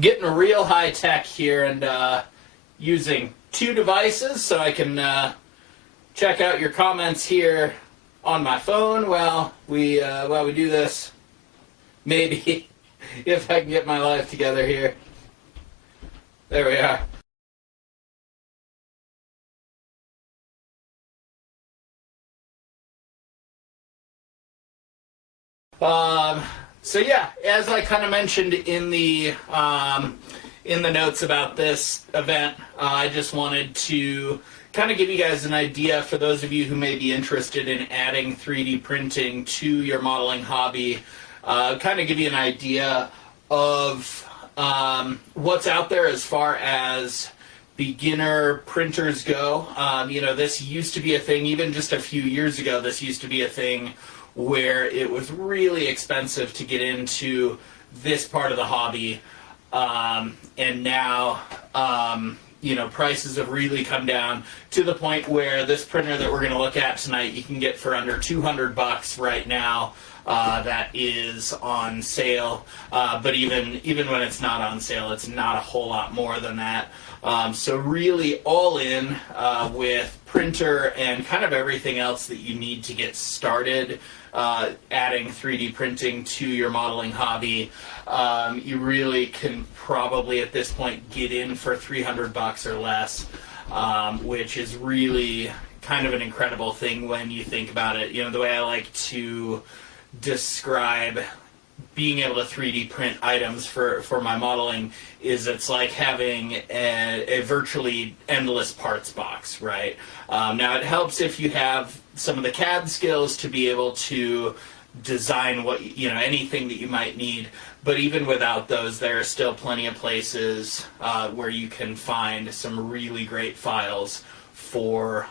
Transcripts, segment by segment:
getting real high tech here and using two devices so I can check out your comments here on my phone while we do this. Maybe if I can get my life together here. There we are. So yeah, as I kind of mentioned in the notes about this event, I just wanted to kind of give you guys an idea for those of you who may be interested in adding 3D printing to your modeling hobby, kind of give you an idea of what's out there as far as beginner printers go. You know, this used to be a thing, even just a few years ago, this used to be a thing where it was really expensive to get into this part of the hobby. And now, you know, prices have really come down to the point where this printer that we're going to look at tonight, you can get for under $200 right now. That is on sale, but even when it's not on sale, it's not a whole lot more than that. So really all in with printer and kind of everything else that you need to get started adding 3D printing to your modeling hobby. You really can probably at this point get in for $300 or less, which is really kind of an incredible thing when you think about it. You know, the way I like to describe being able to 3D print items for my modeling is it's like having a virtually endless parts box, right? Now it helps if you have some of the CAD skills to be able to design what, you know, anything that you might need, but even without those, there are still plenty of places where you can find some really great files for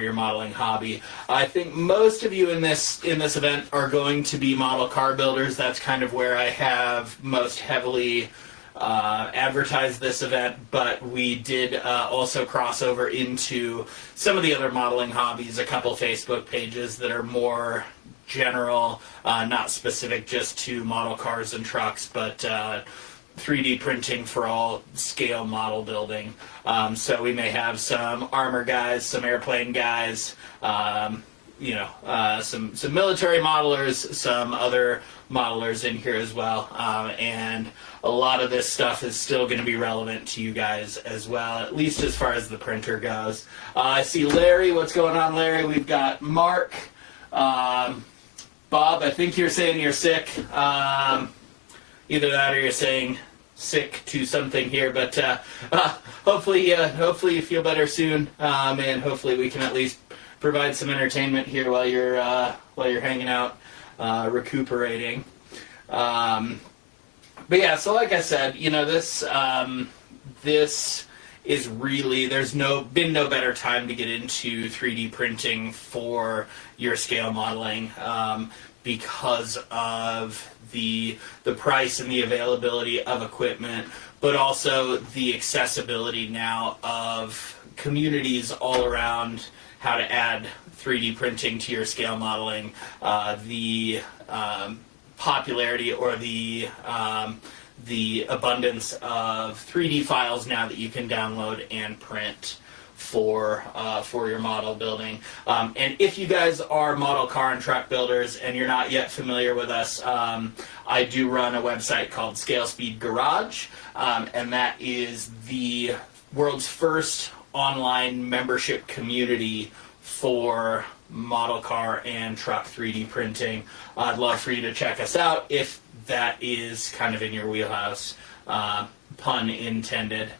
your modeling hobby. I think most of you in this event are going to be model car builders. That's kind of where I have most heavily advertised this event, but we did also cross over into some of the other modeling hobbies, a couple Facebook pages that are more general, not specific just to model cars and trucks, but 3D printing for all scale model building. So we may have some armor guys, some airplane guys, you know, some military modelers, some other modelers in here as well. And a lot of this stuff is still going to be relevant to you guys as well, at least as far as the printer goes. I see Larry. What's going on, Larry? We've got Mark. Bob, I think you're saying you're sick. Either that or you're saying sick to something here, but hopefully you feel better soon, and hopefully we can at least provide some entertainment here while you're hanging out, recuperating. But yeah, so like I said, you know, this is really, there's been no better time to get into 3D printing for your scale modeling, because of the price and the availability of equipment, but also the accessibility now of communities all around how to add 3D printing to your scale modeling, the popularity or the abundance of 3D files now that you can download and print for your model building. And if you guys are model car and truck builders and you're not yet familiar with us, I do run a website called Scale Speed Garage, and that is the world's first online membership community for model car and truck 3D printing. I'd love for you to check us out if that is kind of in your wheelhouse, pun intended.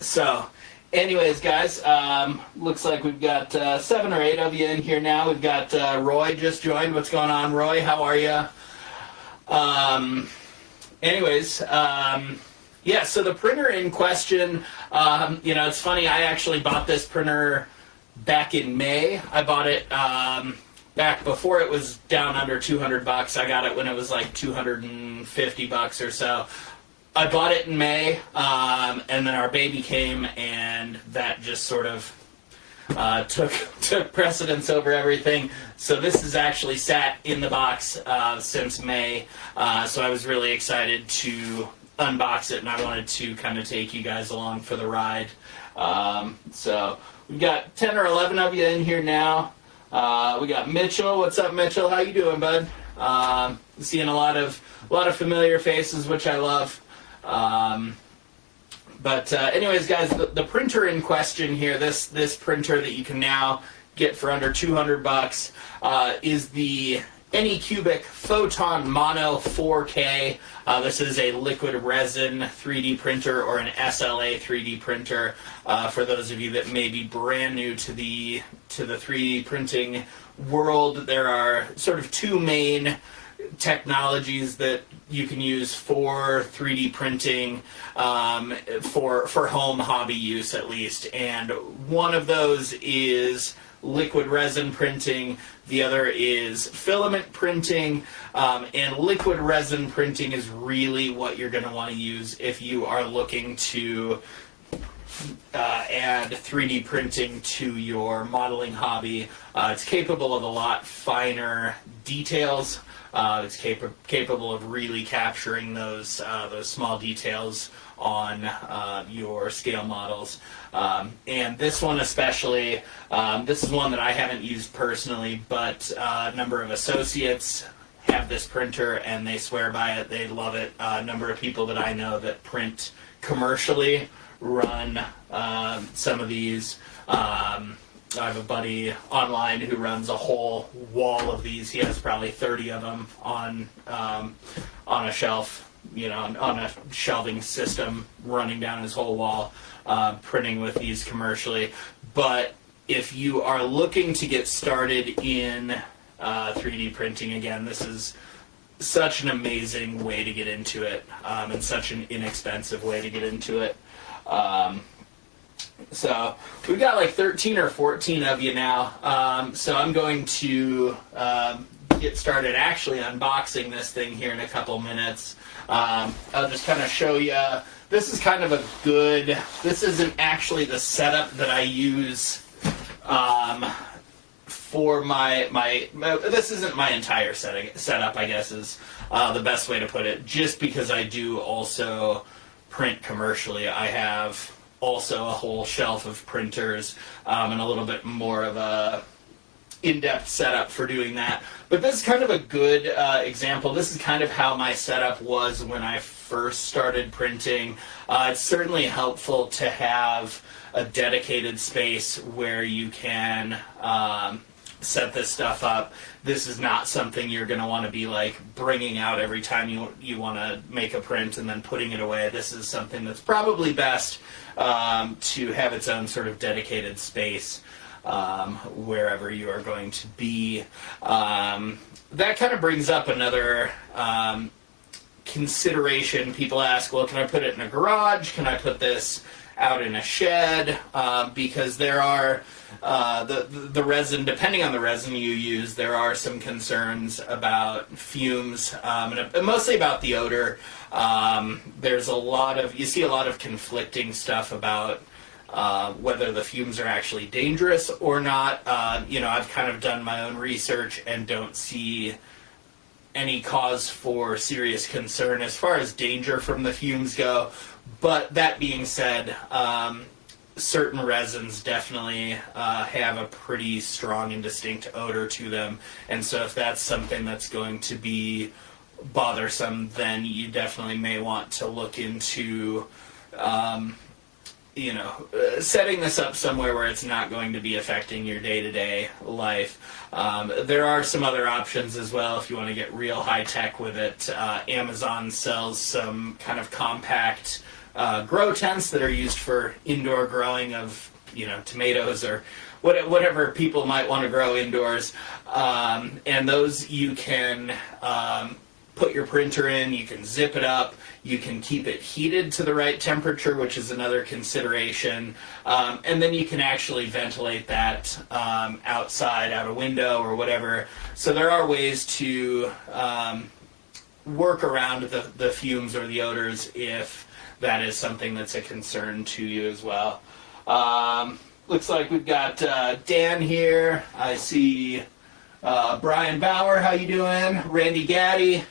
So, anyways, guys, looks like we've got 7 or 8 of you in here now. We've got Roy just joined. What's going on, Roy? How are you? Anyways, yeah, so the printer in question, you know, it's funny, I actually bought this printer back in May. I bought it back before it was down under $200. I got it when it was like $250 or so. I bought it in May, and then our baby came, and that just sort of took precedence over everything. So this has actually sat in the box since May. So I was really excited to unbox it, and I wanted to kind of take you guys along for the ride. So we've got 10 or 11 of you in here now. We got Mitchell. What's up, Mitchell? How you doing, bud? Seeing a lot of familiar faces, which I love. But anyways, guys, the printer in question here, this printer that you can now get for under $200, is the Anycubic Photon Mono 4K. This is a liquid resin 3D printer, or an SLA 3D printer. For those of you that may be brand new to the 3D printing world, there are sort of two main technologies that you can use for 3D printing, for home hobby use at least. And one of those is liquid resin printing. The other is filament printing. And liquid resin printing is really what you're going to want to use if you are looking to add 3D printing to your modeling hobby. It's capable of a lot finer details. It's capable of really capturing those small details on your scale models. And this one especially, this is one that I haven't used personally, but a number of associates have this printer and they swear by it. They love it. A number of people that I know that print commercially run some of these. I have a buddy online who runs a whole wall of these. He has probably 30 of them on a shelf, on a shelving system running down his whole wall, printing with these commercially. But if you are looking to get started in 3D printing, again, this is such an amazing way to get into it, and such an inexpensive way to get into it. So we've got like 13 or 14 of you now. So I'm going to get started actually unboxing this thing here in a couple minutes. I'll just kind of show you. This is kind of a good, this isn't actually the setup that I use for this isn't my entire setup, I guess is the best way to put it. Just because I do also print commercially, I have also a whole shelf of printers, and a little bit more of a in-depth setup for doing that. But this is kind of a good example. This is kind of how my setup was when I first started printing. It's certainly helpful to have a dedicated space where you can set this stuff up. This is not something you're going to want to be like bringing out every time you want to make a print and then putting it away. This is something that's probably best to have its own sort of dedicated space wherever you are going to be. That kind of brings up another consideration. People ask, well, can I put it in a garage? Can I put this out in a shed? Because there are the resin, depending on the resin you use, there are some concerns about fumes, and mostly about the odor. There's you see a lot of conflicting stuff about whether the fumes are actually dangerous or not. I've kind of done my own research and don't see any cause for serious concern as far as danger from the fumes go. But that being said, certain resins definitely have a pretty strong and distinct odor to them. And so if that's something that's going to be bothersome, then you definitely may want to look into setting this up somewhere where it's not going to be affecting your day-to-day life. There are some other options as well if you want to get real high-tech with it. Amazon sells some kind of compact grow tents that are used for indoor growing of, tomatoes or whatever people might want to grow indoors. And those you can put your printer in, you can zip it up, you can keep it heated to the right temperature, which is another consideration, and then you can actually ventilate that outside, out a window or whatever. So there are ways to work around the fumes or the odors if that is something that's a concern to you as well. looks like we've got Dan here. I see Brian Bauer, how you doing? Randy Gaddy.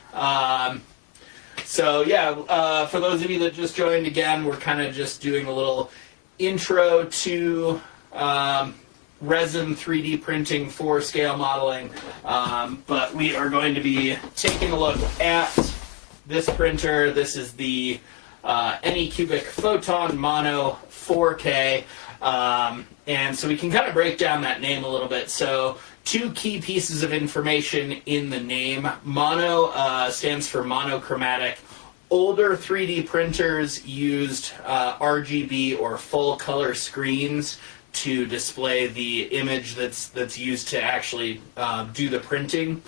So yeah, for those of you that just joined again, we're kind of just doing a little intro to resin 3D printing for scale modeling, but we are going to be taking a look at this printer. This is the Anycubic Photon Mono 4K, and so we can kind of break down that name a little bit. So two key pieces of information in the name. Mono stands for monochromatic. Older 3D printers used RGB or full color screens to display the image that's used to actually do the printing.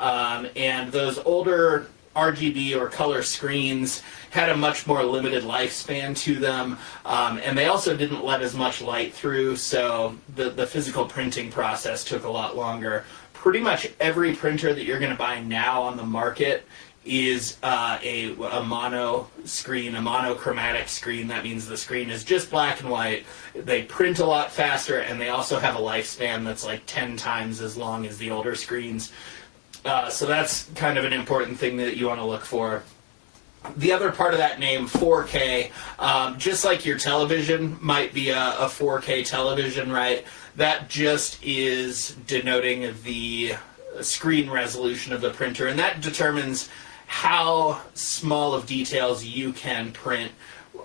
And those older RGB or color screens had a much more limited lifespan to them, and they also didn't let as much light through, so the physical printing process took a lot longer. Pretty much every printer that you're going to buy now on the market is a mono screen, a monochromatic screen. That means the screen is just black and white. They print a lot faster, and they also have a lifespan that's like 10 times as long as the older screens. So that's kind of an important thing that you want to look for. The other part of that name, 4K, just like your television might be a 4K television, right? That just is denoting the screen resolution of the printer, and that determines how small of details you can print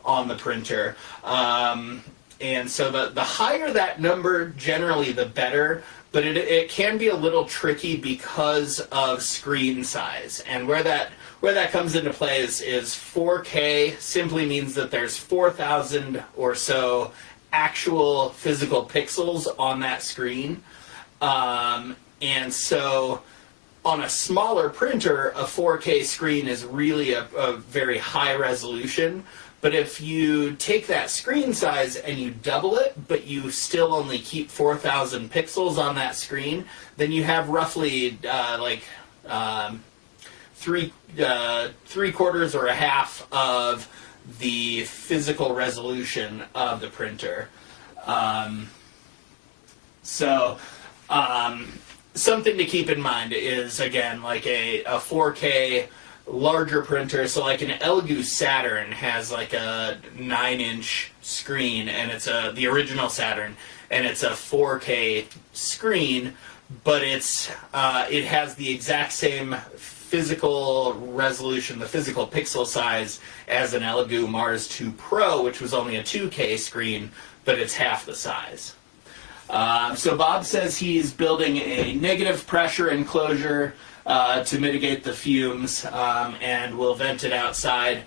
on the printer. And so the higher that number, generally the better, but it can be a little tricky because of screen size. And where that comes into play is 4K simply means that there's 4,000 or so actual physical pixels on that screen. And so on a smaller printer, a 4K screen is really a very high resolution. But if you take that screen size and you double it, but you still only keep 4,000 pixels on that screen, then you have roughly three quarters or a half of the physical resolution of the printer. Something to keep in mind is, again, like a 4K larger printer. So like an Elegoo Saturn has like a 9-inch screen, and it's the original Saturn, and it's a 4K screen, but it has the exact same physical resolution, the physical pixel size, as an Elegoo Mars 2 Pro, which was only a 2K screen, but it's half the size. So Bob says he's building a negative pressure enclosure to mitigate the fumes, and will vent it outside.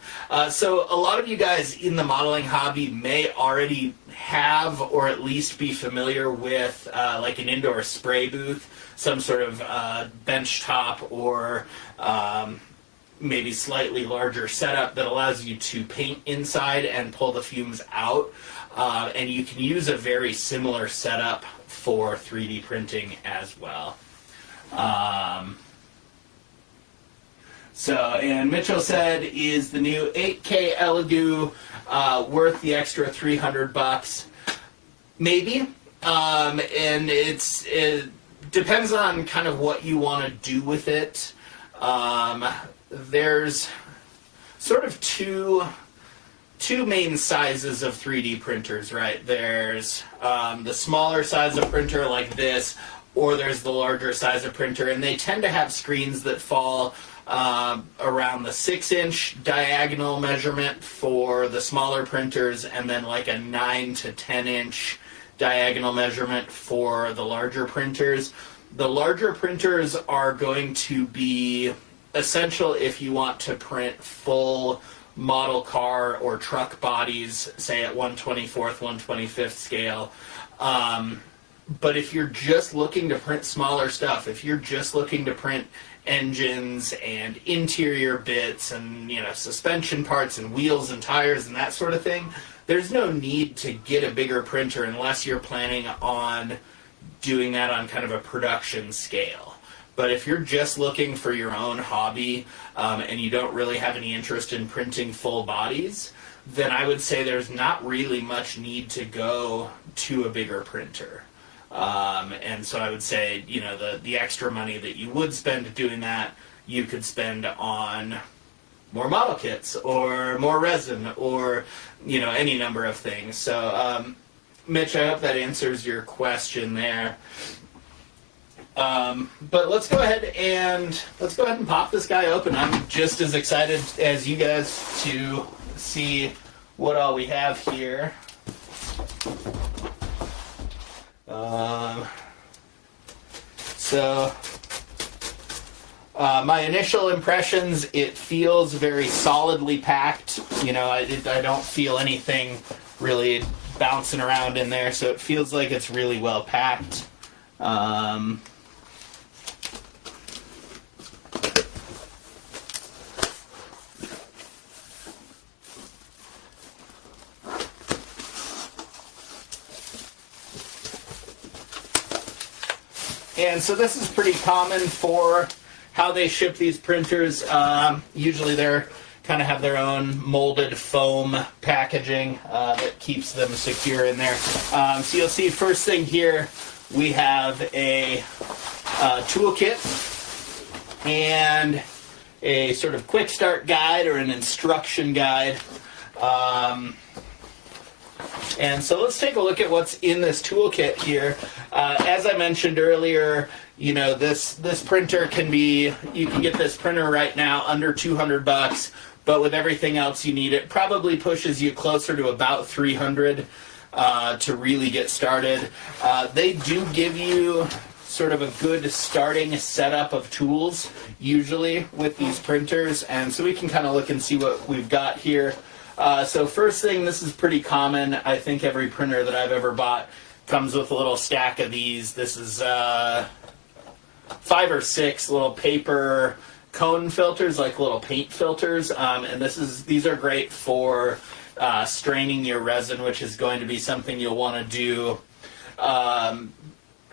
So a lot of you guys in the modeling hobby may already have, or at least be familiar with, like an indoor spray booth, some sort of bench top, or maybe slightly larger setup that allows you to paint inside and pull the fumes out. And you can use a very similar setup for 3D printing as well. And Mitchell said, is the new 8K Elegoo worth the extra $300? Maybe. And it depends on kind of what you want to do with it. There's sort of two main sizes of 3D printers, right? There's the smaller size of printer like this, or there's the larger size of printer, and they tend to have screens that fall around the 6-inch diagonal measurement for the smaller printers, and then like a 9 to 10-inch diagonal measurement for the larger printers. The larger printers are going to be essential if you want to print full model car or truck bodies, say at 1/24th, 1/25th scale. But if you're just looking to print smaller stuff, if you're just looking to print engines and interior bits and, you know, suspension parts and wheels and tires and that sort of thing, there's no need to get a bigger printer unless you're planning on doing that on kind of a production scale. But if you're just looking for your own hobby and you don't really have any interest in printing full bodies, then I would say there's not really much need to go to a bigger printer. And so I would say, you know, the extra money that you would spend doing that, you could spend on more model kits or more resin or, you know, any number of things. So, Mitch, I hope that answers your question there. But let's go ahead and pop this guy open. I'm just as excited as you guys to see what all we have here. My initial impressions, it feels very solidly packed. You know, I don't feel anything really bouncing around in there, so it feels like it's really well packed. And so this is pretty common for how they ship these printers. Usually they're kind of have their own molded foam packaging that keeps them secure in there. So you'll see first thing here, we have a toolkit and a sort of quick start guide or an instruction guide. And so let's take a look at what's in this toolkit here. As I mentioned earlier, you know, this printer you can get this printer right now under $200, but with everything else you need, it probably pushes you closer to about $300 to really get started. They do give you sort of a good starting setup of tools, usually, with these printers, and so we can kind of look and see what we've got here. So first thing, this is pretty common. I think every printer that I've ever bought comes with a little stack of these. This is 5 or 6 little paper cone filters, like little paint filters, and these are great for straining your resin, which is going to be something you'll want to do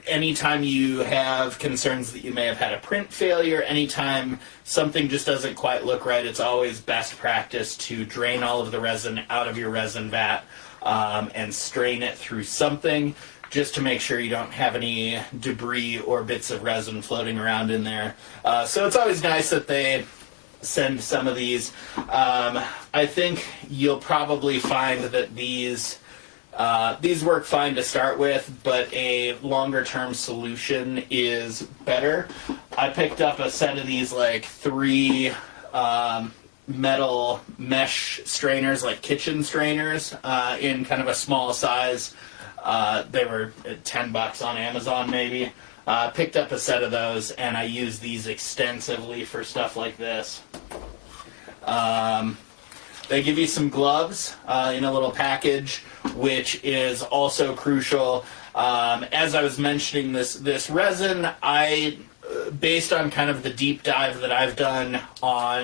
anytime you have concerns that you may have had a print failure, anytime something just doesn't quite look right. It's always best practice to drain all of the resin out of your resin vat and strain it through something, just to make sure you don't have any debris or bits of resin floating around in there. So it's always nice that they send some of these. I think you'll probably find that these work fine to start with, but a longer-term solution is better. I picked up a set of these, like 3 metal mesh strainers, like kitchen strainers, in kind of a small size. They were $10 on Amazon, maybe. Picked up a set of those, and I use these extensively for stuff like this. They give you some gloves in a little package, which is also crucial. As I was mentioning, this resin, based on kind of the deep dive that I've done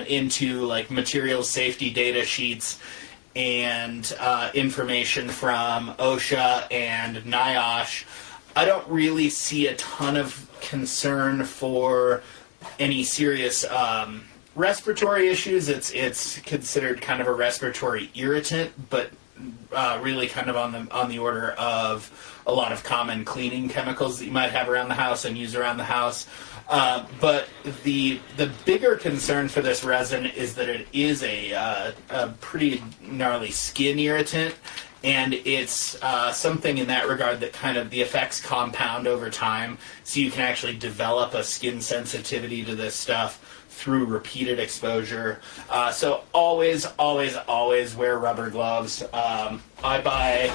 into like materials safety data sheets and information from OSHA and NIOSH, I don't really see a ton of concern for any serious respiratory issues. It's considered kind of a respiratory irritant, but really kind of on the order of a lot of common cleaning chemicals that you might have around the house and use around the house. But the bigger concern for this resin is that it is a pretty gnarly skin irritant, and it's something in that regard that kind of the effects compound over time, so you can actually develop a skin sensitivity to this stuff through repeated exposure. So always, always, always wear rubber gloves. I buy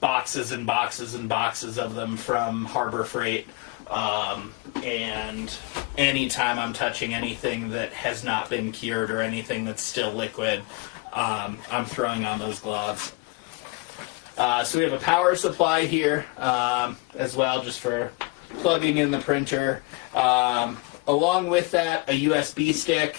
boxes and boxes and boxes of them from Harbor Freight. And anytime I'm touching anything that has not been cured or anything that's still liquid, I'm throwing on those gloves. So we have a power supply here as well, just for plugging in the printer. Along with that, a USB stick.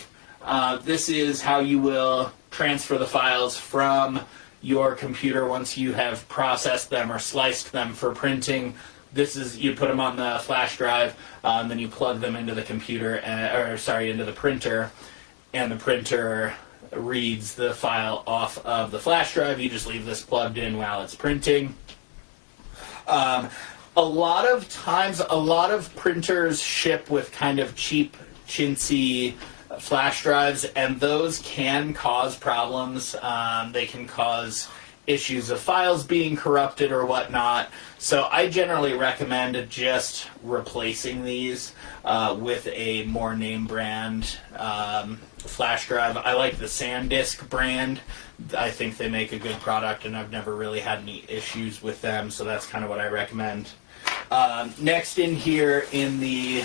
This is how you will transfer the files from your computer once you have processed them or sliced them for printing. You put them on the flash drive, and then you plug them into the computer, into the printer, and the printer reads the file off of the flash drive. You just leave this plugged in while it's printing. A lot of times, a lot of printers ship with kind of cheap, chintzy flash drives, and those can cause problems. They can cause issues of files being corrupted or whatnot. So I generally recommend just replacing these with a more name brand flash drive. I like the SanDisk brand. I think they make a good product, and I've never really had any issues with them, so that's kind of what I recommend. Next in here in the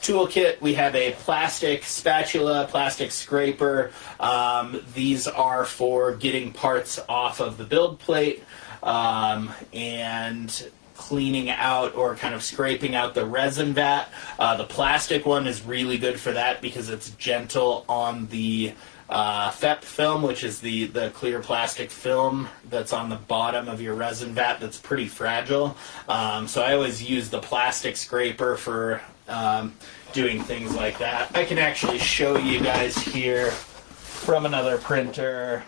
toolkit, we have a plastic spatula, plastic scraper. These are for getting parts off of the build plate and cleaning out or kind of scraping out the resin vat. The plastic one is really good for that because it's gentle on the FEP film, which is the clear plastic film that's on the bottom of your resin vat that's pretty fragile. So I always use the plastic scraper for doing things like that. I can actually show you guys here from another printer.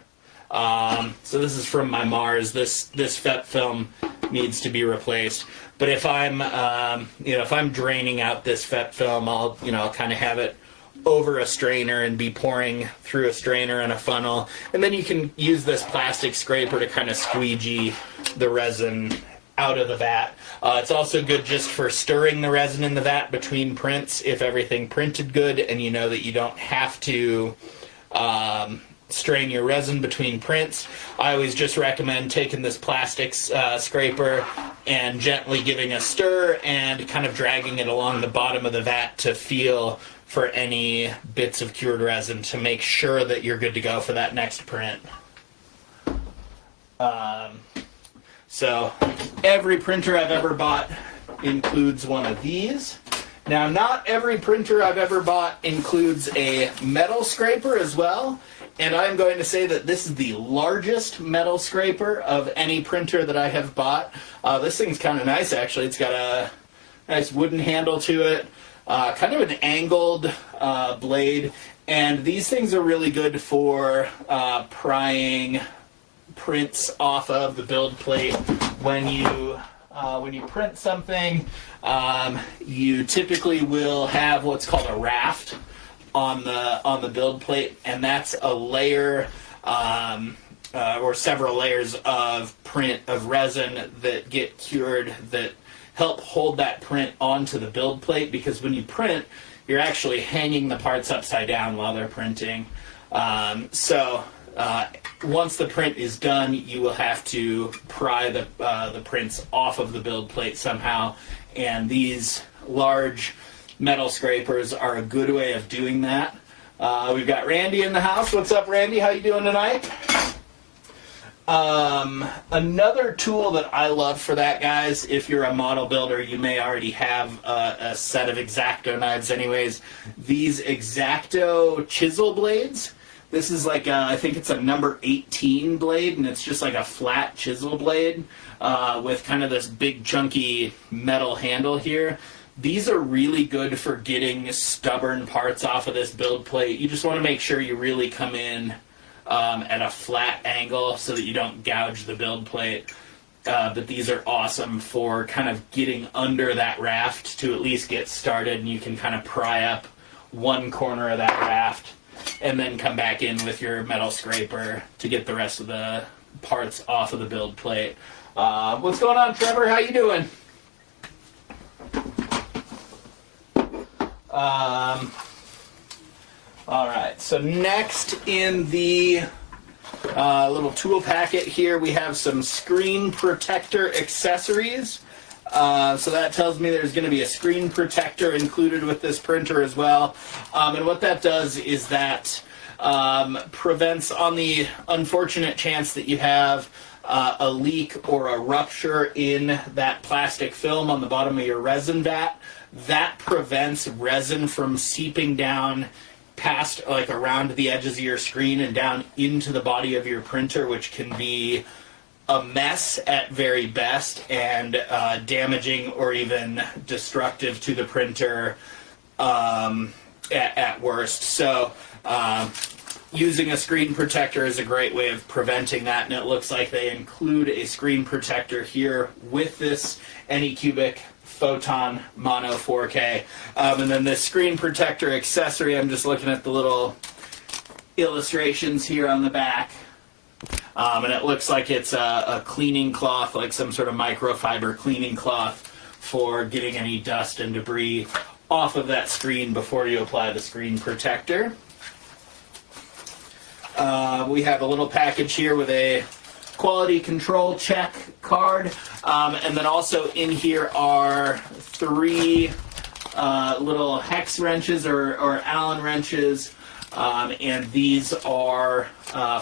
So this is from my Mars. This FEP film needs to be replaced. But if I'm if I'm draining out this FEP film, I'll kind of have it over a strainer and be pouring through a strainer and a funnel, and then you can use this plastic scraper to kind of squeegee the resin out of the vat. It's also good just for stirring the resin in the vat between prints if everything printed good and you know that you don't have to strain your resin between prints. I always just recommend taking this plastic scraper and gently giving a stir and kind of dragging it along the bottom of the vat to feel for any bits of cured resin to make sure that you're good to go for that next print. So every printer I've ever bought includes one of these. Now, not every printer I've ever bought includes a metal scraper as well, and I'm going to say that this is the largest metal scraper of any printer that I have bought. This thing's kind of nice, actually. It's got a nice wooden handle to it, kind of an angled blade, and these things are really good for prying prints off of the build plate. When you print something, you typically will have what's called a raft on the build plate, and that's a layer or several layers of resin that get cured that help hold that print onto the build plate, because when you print, you're actually hanging the parts upside down while they're printing. Once the print is done, you will have to pry the prints off of the build plate somehow, and these large metal scrapers are a good way of doing that. We've got Randy in the house. What's up, Randy? How you doing tonight? Another tool that I love for that, guys, if you're a model builder, you may already have a set of X-Acto knives anyways. These X-Acto chisel blades. This is like I think it's a number 18 blade, and it's just like a flat chisel blade with kind of this big chunky metal handle here. These are really good for getting stubborn parts off of this build plate. You just want to make sure you really come in at a flat angle so that you don't gouge the build plate. But these are awesome for kind of getting under that raft to at least get started, and you can kind of pry up one corner of that raft and then come back in with your metal scraper to get the rest of the parts off of the build plate. What's going on, Trevor? How you doing? All right, so next in the little tool packet here, we have some screen protector accessories. So that tells me there's going to be a screen protector included with this printer as well. And what that does is that prevents, on the unfortunate chance that you have a leak or a rupture in that plastic film on the bottom of your resin vat, that prevents resin from seeping down past, like around the edges of your screen and down into the body of your printer, which can be a mess at very best and damaging or even destructive to the printer at worst. So using a screen protector is a great way of preventing that, and it looks like they include a screen protector here with this Anycubic Photon Mono 4K. And then this screen protector accessory, I'm just looking at the little illustrations here on the back. And it looks like it's a cleaning cloth, like some sort of microfiber cleaning cloth for getting any dust and debris off of that screen before you apply the screen protector. We have a little package here with a quality control check card, and then also in here are 3 little hex wrenches or Allen wrenches, and these are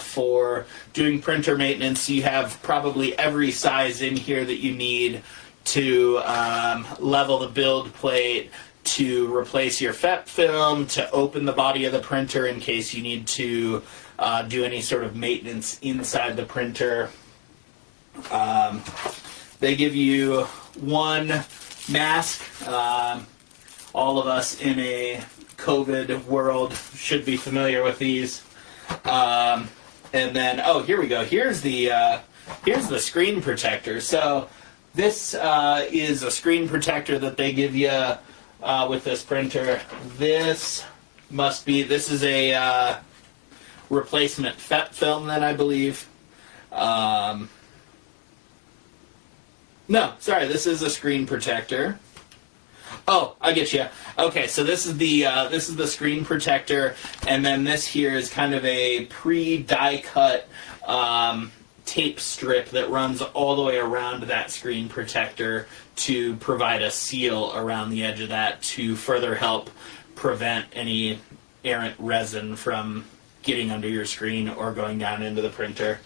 for doing printer maintenance. You have probably every size in here that you need to level the build plate, to replace your FEP film, to open the body of the printer in case you need to do any sort of maintenance inside the printer. They give you 1 mask. All of us in a COVID world should be familiar with these. And then, oh, here we go. Here's the screen protector. So this is a screen protector that they give you with this printer. This is a replacement FEP film then, I believe. No, sorry, this is a screen protector. Oh, I get you. Okay, so this is the screen protector, and then this here is kind of a pre-die cut tape strip that runs all the way around that screen protector to provide a seal around the edge of that to further help prevent any errant resin from getting under your screen or going down into the printer.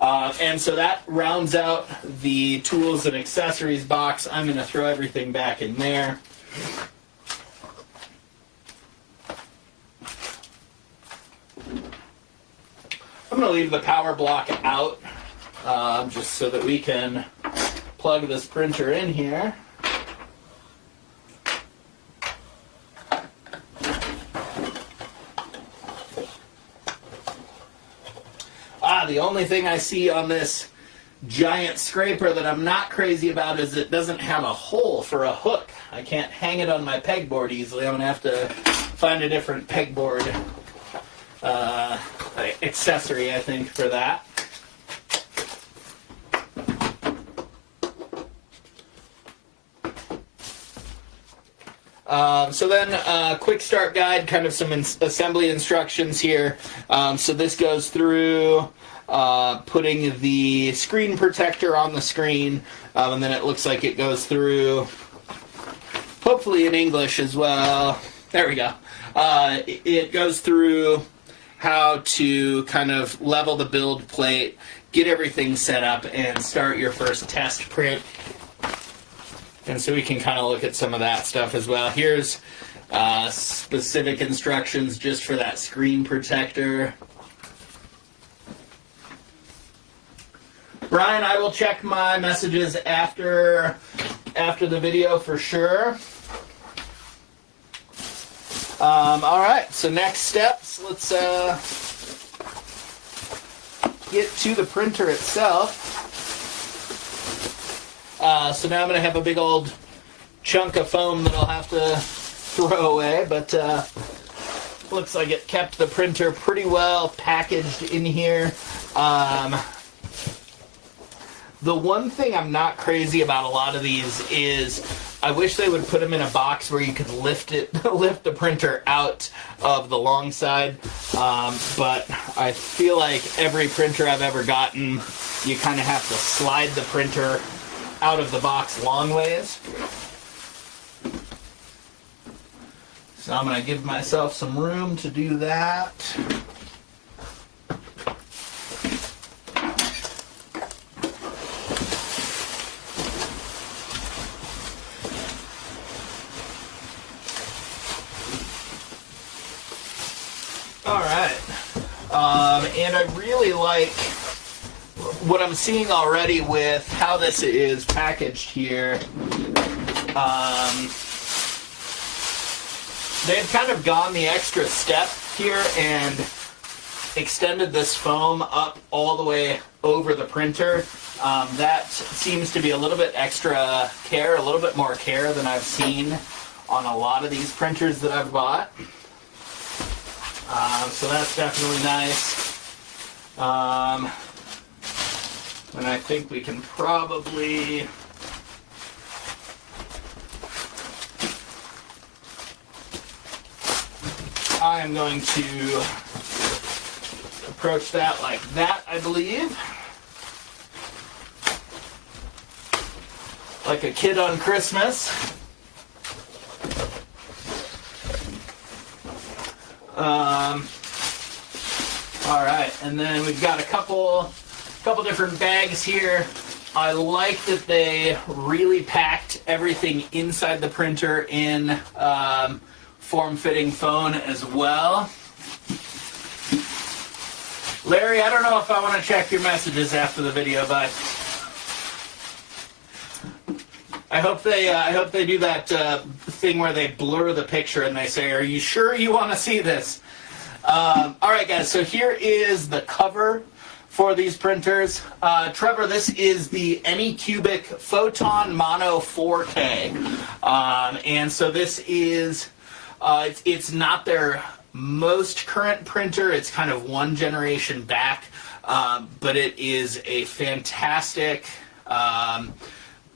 And so that rounds out the tools and accessories box. I'm going to throw everything back in there. I'm going to leave the power block out just so that we can plug this printer in here. The only thing I see on this giant scraper that I'm not crazy about is it doesn't have a hole for a hook. I can't hang it on my pegboard easily. I'm going to have to find a different pegboard accessory, I think, for that. So then, quick start guide, kind of some assembly instructions here. So this goes through putting the screen protector on the screen, and then it looks like it goes through, hopefully in English as well. There we go. It goes through how to kind of level the build plate, get everything set up, and start your first test print. And so we can kind of look at some of that stuff as well. Here's specific instructions just for that screen protector. Brian, I will check my messages after the video for sure. All right, so next steps. Let's get to the printer itself. So now I'm going to have a big old chunk of foam that I'll have to throw away, but looks like it kept the printer pretty well packaged in here. The one thing I'm not crazy about a lot of these is I wish they would put them in a box where you could lift the printer out of the long side, but I feel like every printer I've ever gotten, you kind of have to slide the printer out of the box long ways. So I'm going to give myself some room to do that. All right. And I really like what I'm seeing already with how this is packaged here. They've kind of gone the extra step here and extended this foam up all the way over the printer. That seems to be a little bit extra care, a little bit more care than I've seen on a lot of these printers that I've bought. So that's definitely nice. And I think we can probably... I am going to approach that like that, I believe. Like a kid on Christmas. All right, and then we've got a couple different bags here. I like that they really packed everything inside the printer in form-fitting foam as well. Larry, I don't know if I want to check your messages after the video, but I hope they do that thing where they blur the picture and they say, "Are you sure you want to see this?" All right, guys. So here is the cover for these printers. Trevor, this is the Anycubic Photon Mono 4K, and so this is it's not their most current printer. It's kind of one generation back, but it is a fantastic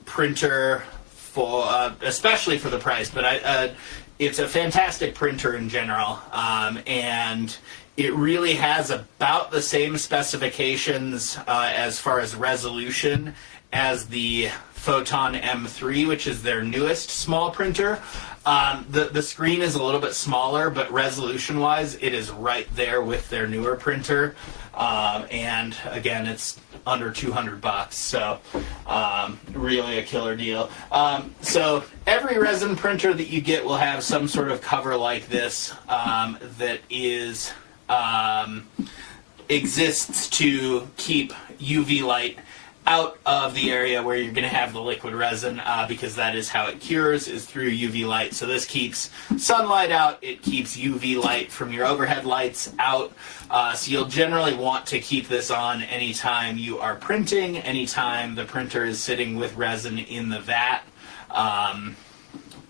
printer for, especially for the price. But it's a fantastic printer in general, and it really has about the same specifications as far as resolution as the Photon M3, which is their newest small printer. The screen is a little bit smaller, but resolution-wise, it is right there with their newer printer. And again, it's under $200, so really a killer deal. So every resin printer that you get will have some sort of cover like this that is exists to keep UV light out of the area where you're going to have the liquid resin, because that is how it cures, is through UV light. So this keeps sunlight out, it keeps UV light from your overhead lights out. So you'll generally want to keep this on anytime you are printing, anytime the printer is sitting with resin in the vat.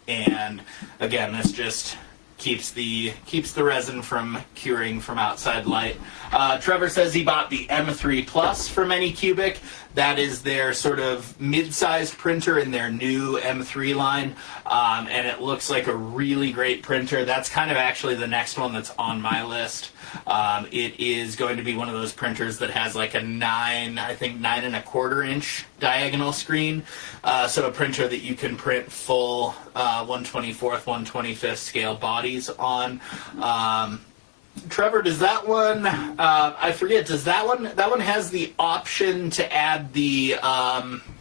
And again, this just keeps the resin from curing from outside light. Trevor says he bought the M3 Plus from Anycubic. That is their sort of mid-sized printer in their new M3 line, and it looks like a really great printer. That's kind of actually the next one that's on my list. It is going to be one of those printers that has like a 9.25 inch diagonal screen. So a printer that you can print full 1/24, 1/25 scale bodies on. Trevor, does that one, I forget, does that one has the option to add the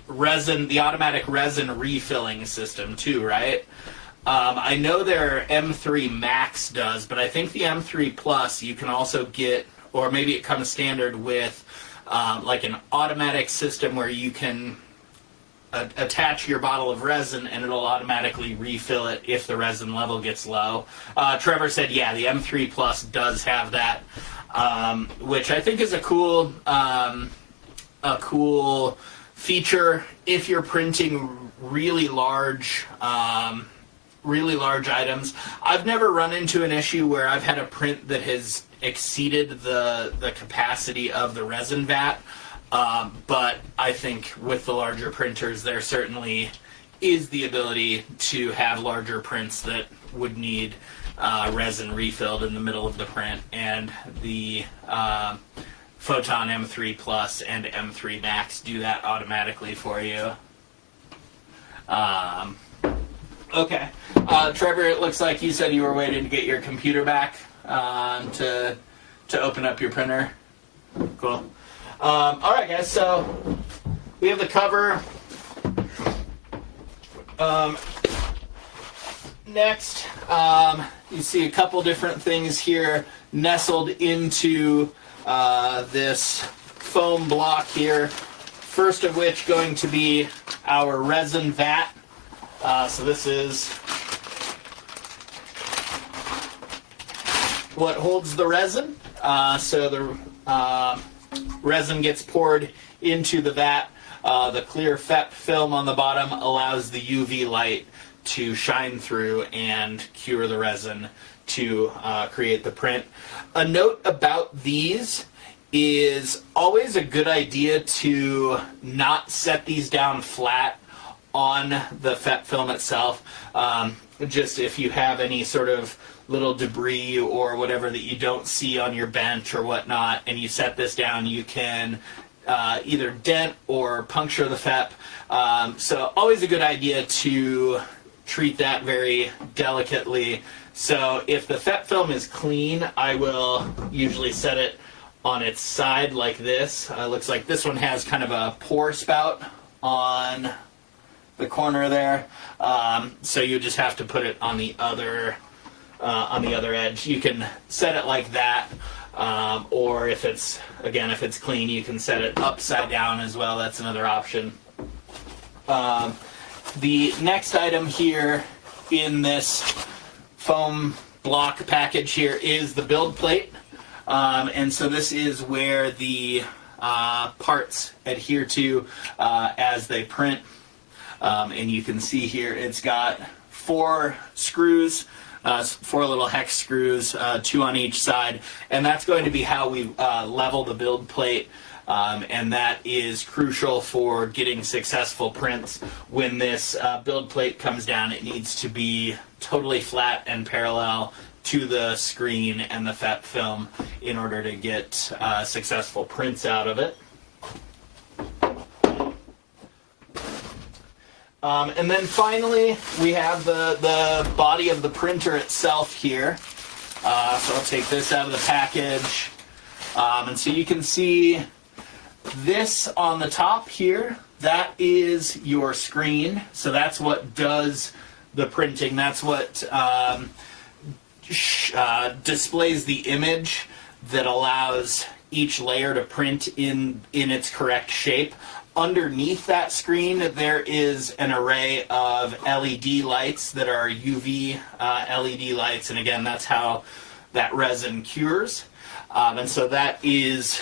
resin, the automatic resin refilling system too, right? I know their M3 Max does, but I think the M3 Plus you can also get, or maybe it comes standard with like an automatic system where you can attach your bottle of resin and it'll automatically refill it if the resin level gets low. Trevor said, yeah, the M3 Plus does have that, which I think is a cool feature if you're printing really large items. I've never run into an issue where I've had a print that has exceeded the capacity of the resin vat. But I think with the larger printers, there certainly is the ability to have larger prints that would need resin refilled in the middle of the print, and the Photon M3 Plus and M3 Max do that automatically for you. Okay. Trevor, it looks like you said you were waiting to get your computer back to open up your printer. Cool. All right, guys, so we have the cover. Next, you see a couple different things here nestled into this foam block here. First of which going to be our resin vat. So this is what holds the resin. So the resin gets poured into the vat. The clear FEP film on the bottom allows the UV light to shine through and cure the resin to create the print. A note about these is always a good idea to not set these down flat on the FEP film itself. Just if you have any sort of little debris or whatever that you don't see on your bench or whatnot, and you set this down, you can either dent or puncture the FEP. So always a good idea to treat that very delicately. So if the FEP film is clean, I will usually set it on its side like this. Looks like this one has kind of a pour spout on the corner there. So you just have to put it on the other edge. You can set it like that, or if it's clean, you can set it upside down as well. That's another option. The next item here in this foam block package here is the build plate. And so this is where the parts adhere to as they print. And you can see here it's got 4 screws, 4 little hex screws, 2 on each side. And that's going to be how we level the build plate. And that is crucial for getting successful prints. When this build plate comes down, it needs to be totally flat and parallel to the screen and the FEP film in order to get successful prints out of it. And then finally, we have the body of the printer itself here. So I'll take this out of the package. And so you can see this on the top here, that is your screen. So that's what does the printing. That's what displays the image that allows each layer to print in its correct shape. Underneath that screen, there is an array of LED lights that are UV LED lights, and again, that's how that resin cures. And so that is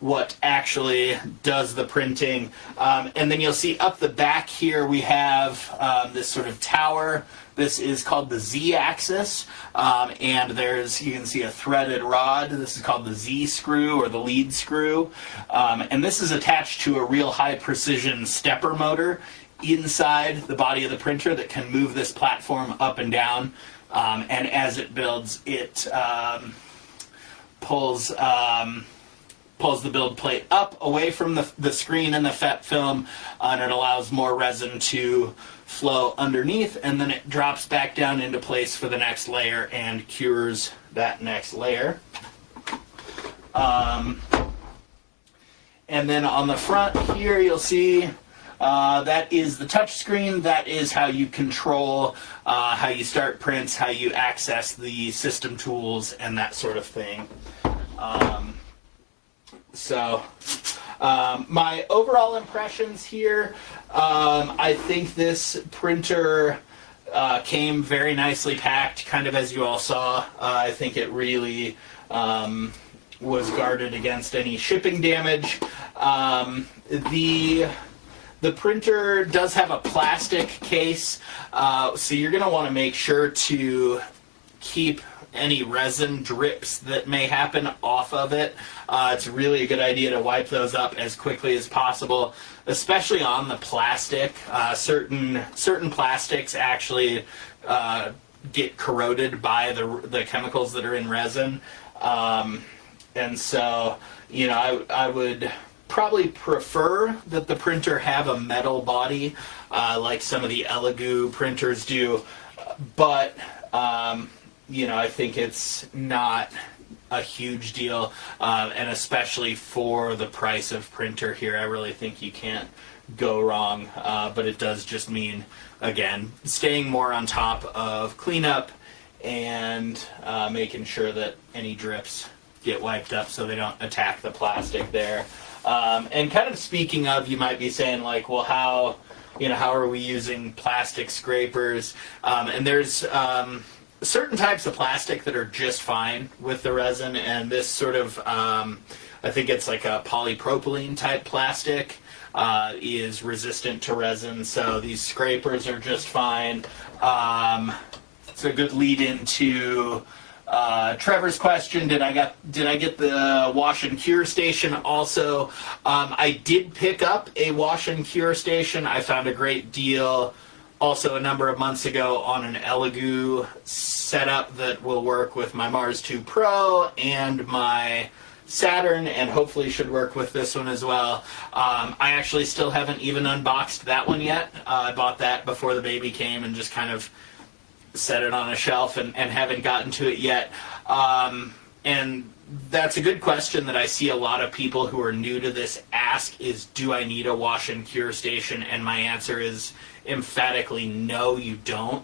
what actually does the printing. And then you'll see up the back here we have this sort of tower. This is called the Z-axis, and you can see a threaded rod. This is called the Z-screw or the lead screw, and this is attached to a real high precision stepper motor inside the body of the printer that can move this platform up and down, and as it builds, it pulls the build plate up away from the screen and the FEP film, and it allows more resin to flow underneath, and then it drops back down into place for the next layer and cures that next layer. And then on the front here you'll see that is the touch screen. That is how you control how you start prints, how you access the system tools, and that sort of thing. My overall impressions here, I think this printer came very nicely packed, kind of as you all saw. I think it really was guarded against any shipping damage. The printer does have a plastic case, so you're going to want to make sure to keep any resin drips that may happen off of it. It's really a good idea to wipe those up as quickly as possible, especially on the plastic. Certain plastics actually get corroded by the chemicals that are in resin, and so I would probably prefer that the printer have a metal body like some of the Elegoo printers do, but I think it's not a huge deal, and especially for the price of printer here, I really think you can't go wrong, but it does just mean, again, staying more on top of cleanup and making sure that any drips get wiped up so they don't attack the plastic there. And kind of speaking of, you might be saying like, well, how are we using plastic scrapers? And there's certain types of plastic that are just fine with the resin, and this sort of, I think it's like a polypropylene type plastic, is resistant to resin, so these scrapers are just fine. It's a good lead into Trevor's question. Did I get the wash and cure station? Also, I did pick up a wash and cure station. I found a great deal also a number of months ago on an Elegoo setup that will work with my Mars 2 Pro and my Saturn, and hopefully should work with this one as well. I actually still haven't even unboxed that one yet. I bought that before the baby came and just kind of set it on a shelf and haven't gotten to it yet. And that's a good question that I see a lot of people who are new to this ask is, do I need a wash and cure station? And my answer is emphatically no, you don't.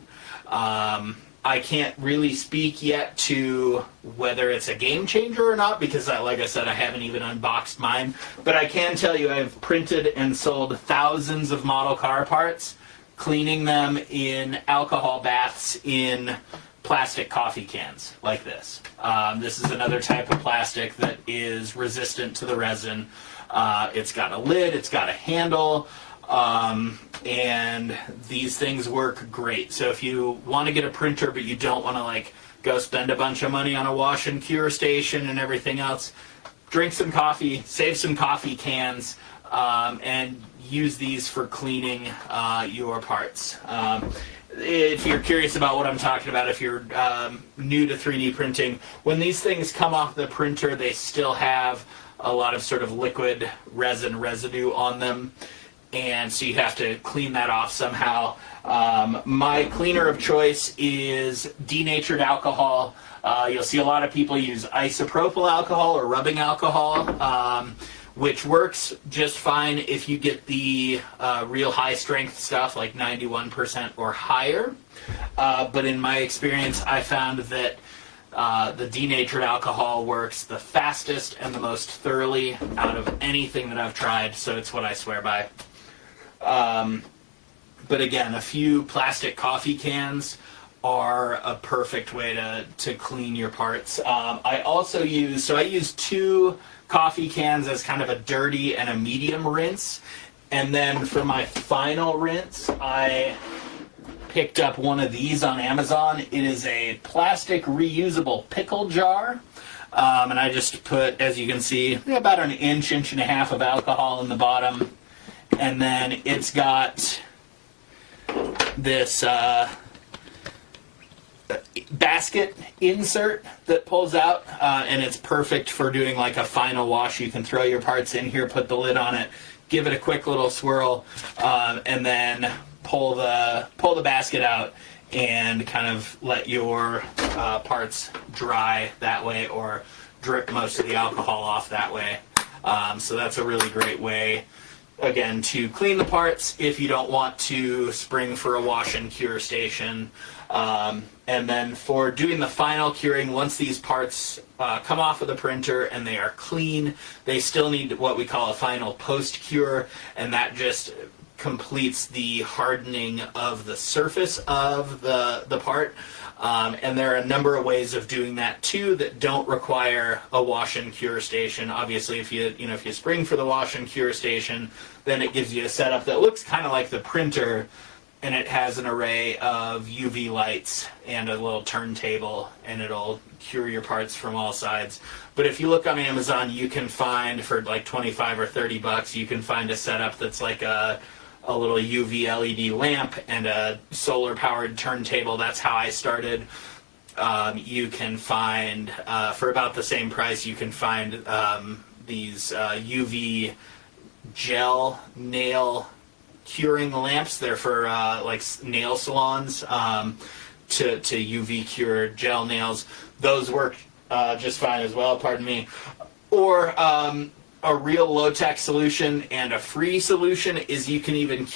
I can't really speak yet to whether it's a game changer or not, because like I said, I haven't even unboxed mine. But I can tell you I've printed and sold thousands of model car parts, cleaning them in alcohol baths in plastic coffee cans like this. This is another type of plastic that is resistant to the resin. It's got a lid, it's got a handle, and these things work great. So if you want to get a printer but you don't want to like go spend a bunch of money on a wash and cure station and everything else, drink some coffee, save some coffee cans, and use these for cleaning your parts. If you're curious about what I'm talking about, if you're new to 3D printing, when these things come off the printer, they still have a lot of sort of liquid resin residue on them, and so you have to clean that off somehow. My cleaner of choice is denatured alcohol. You'll see a lot of people use isopropyl alcohol or rubbing alcohol, which works just fine if you get the real high strength stuff like 91% or higher. But in my experience, I found that the denatured alcohol works the fastest and the most thoroughly out of anything that I've tried, so it's what I swear by. But again, a few plastic coffee cans are a perfect way to clean your parts. I also use 2 coffee cans as kind of a dirty and a medium rinse, and then for my final rinse, I picked up one of these on Amazon. It is a plastic reusable pickle jar, and I just put, as you can see, about an inch and a half of alcohol in the bottom, and then it's got this basket insert that pulls out, and it's perfect for doing like a final wash. You can throw your parts in here, put the lid on it, give it a quick little swirl, and then pull the basket out and kind of let your parts dry that way, or drip most of the alcohol off that way. So that's a really great way, again, to clean the parts if you don't want to spring for a wash and cure station. And then for doing the final curing, once these parts come off of the printer and they are clean, they still need what we call a final post-cure, and that just completes the hardening of the surface of the part. And there are a number of ways of doing that too that don't require a wash and cure station. Obviously, if you spring for the wash and cure station, then it gives you a setup that looks kind of like the printer, and it has an array of UV lights and a little turntable, and it'll cure your parts from all sides. But if you look on Amazon, you can find, for like 25 or 30 bucks, you can find a setup that's like a little UV LED lamp and a solar powered turntable. That's how I started. You can find, for about the same price, you can find these UV gel nail curing lamps. They're for like nail salons, to UV cure gel nails. Those work just fine as well, pardon me. Or a real low-tech solution and a free solution is you can even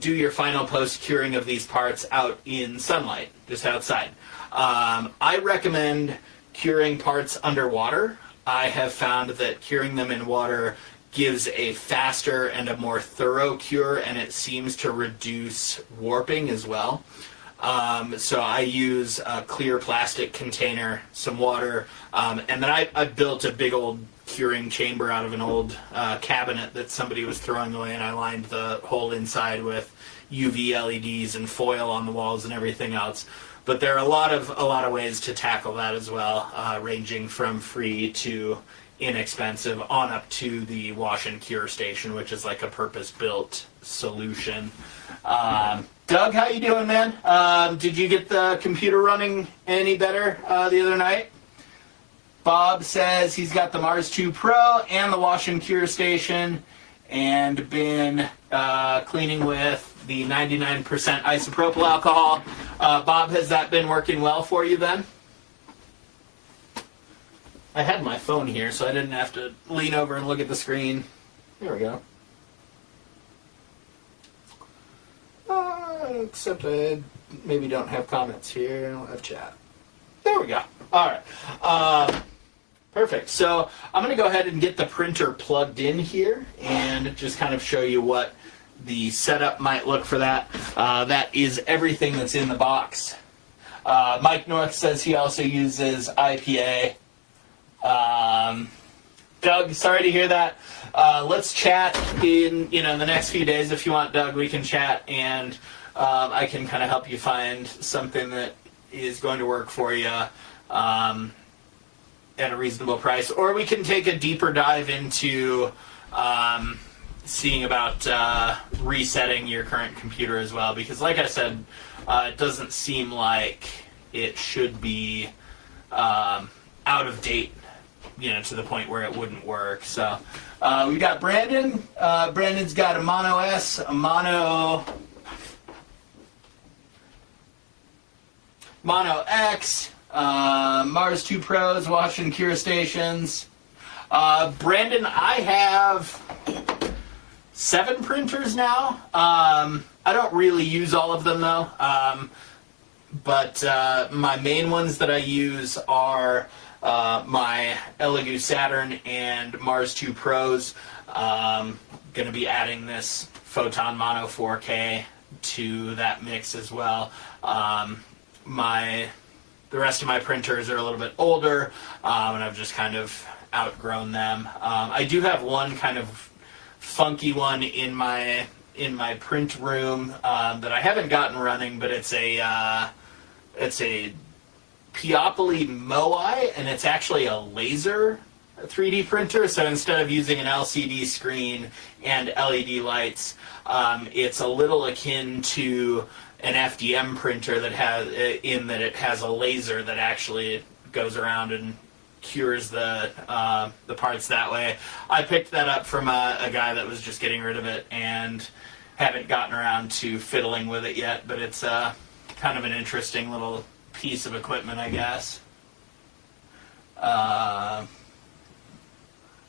do your final post-curing of these parts out in sunlight, just outside. I recommend curing parts underwater. I have found that curing them in water gives a faster and a more thorough cure, and it seems to reduce warping as well. So I use a clear plastic container, some water, and then I built a big old curing chamber out of an old cabinet that somebody was throwing away, and I lined the whole inside with UV LEDs and foil on the walls and everything else. But there are a lot of ways to tackle that as well, ranging from free to inexpensive on up to the wash and cure station, which is like a purpose-built solution. Doug, how you doing, man? Did you get the computer running any better the other night? Bob says he's got the Mars 2 Pro and the wash and cure station and been cleaning with the 99% isopropyl alcohol. Bob, has that been working well for you then? I had my phone here, so I didn't have to lean over and look at the screen. There we go. Except I maybe don't have comments here. I don't have chat. There we go. All right. Perfect. So I'm going to go ahead and get the printer plugged in here and just kind of show you what the setup might look for that. That is everything that's in the box. Mike North says he also uses IPA. Doug, sorry to hear that. Let's chat in the next few days if you want, Doug. We can chat and I can kind of help you find something that is going to work for you at a reasonable price. Or we can take a deeper dive into seeing about resetting your current computer as well. Because like I said, it doesn't seem like it should be out of date, to the point where it wouldn't work. So we got Brandon. Brandon's got a Mono S, a Mono X, Mars 2 Pros, wash and cure stations. Brandon, I have 7 printers now. I don't really use all of them though. But my main ones that I use are my Elegoo Saturn and Mars 2 Pros. Going to be adding this Photon Mono 4K to that mix as well. The rest of my printers are a little bit older, and I've just kind of outgrown them. I do have one kind of funky one in my print room that I haven't gotten running, but it's a Peopoly Moai, and it's actually a laser 3D printer. So instead of using an LCD screen and LED lights, it's a little akin to an FDM printer that it has a laser that actually goes around and cures the parts that way. I picked that up from a guy that was just getting rid of it and haven't gotten around to fiddling with it yet, but it's kind of an interesting little piece of equipment, I guess. All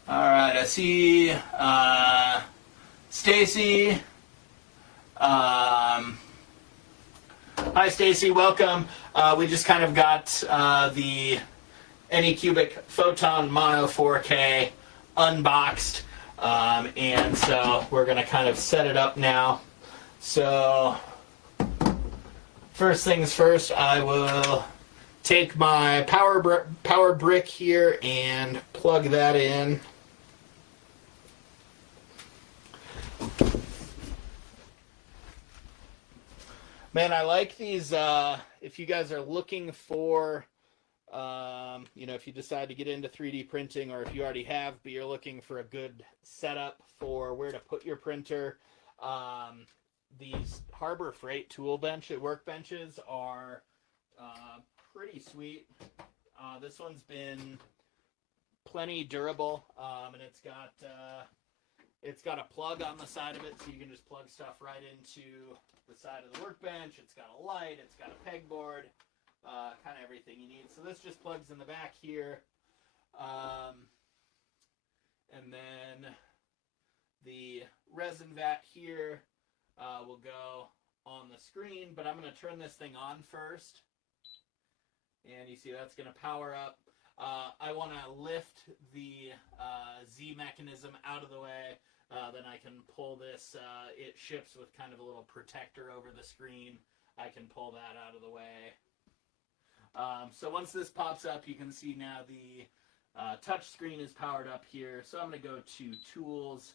right, I see Stacy. Hi, Stacy. Welcome. We just kind of got the Anycubic Photon Mono 4K unboxed, and so we're going to kind of set it up now. So first things first, I will take my power brick here and plug that in. Man, I like these. If you guys are looking for, if you decide to get into 3D printing, or if you already have, but you're looking for a good setup for where to put your printer, these Harbor Freight workbenches are pretty sweet. This one's been plenty durable, and it's got a plug on the side of it, so you can just plug stuff right into the side of the workbench. It's got a light, it's got a pegboard, kind of everything you need. So this just plugs in the back here, and then the resin vat here will go on the screen, but I'm going to turn this thing on first, and you see that's going to power up. I want to lift the Z mechanism out of the way. Then I can pull this. It ships with kind of a little protector over the screen I can pull that out of the way. So once this pops up, you can see now the touch screen is powered up here. So I'm going to go to Tools,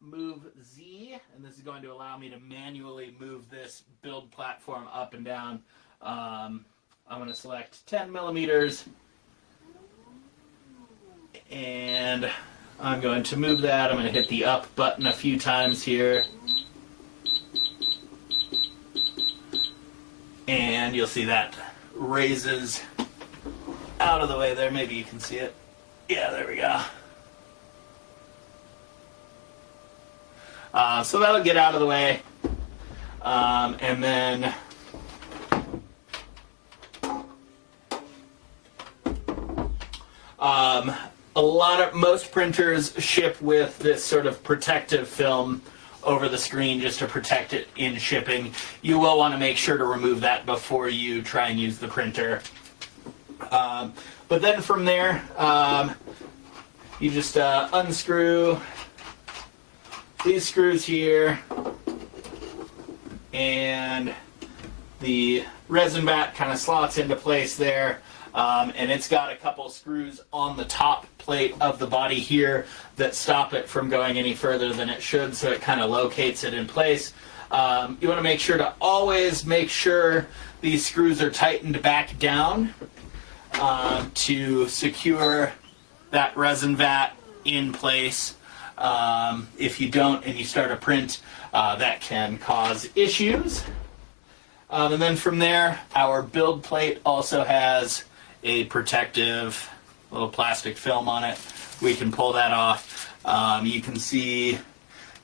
Move Z, and this is going to allow me to manually move this build platform up and down. I'm going to select 10 millimeters, and I'm going to move that. I'm going to hit the up button a few times here. And you'll see that raises out of the way there. Maybe you can see it. Yeah, there we go. So that'll get out of the way. And then most printers ship with this sort of protective film over the screen just to protect it in shipping. You will want to make sure to remove that before you try and use the printer. But then from there, you just unscrew these screws here, and the resin vat kind of slots into place there. And it's got a couple screws on the top plate of the body here that stop it from going any further than it should, so it kind of locates it in place. You want to make sure to always make sure these screws are tightened back down to secure that resin vat in place. If you don't and you start a print, that can cause issues. And then from there, our build plate also has a protective little plastic film on it. We can pull that off. You can see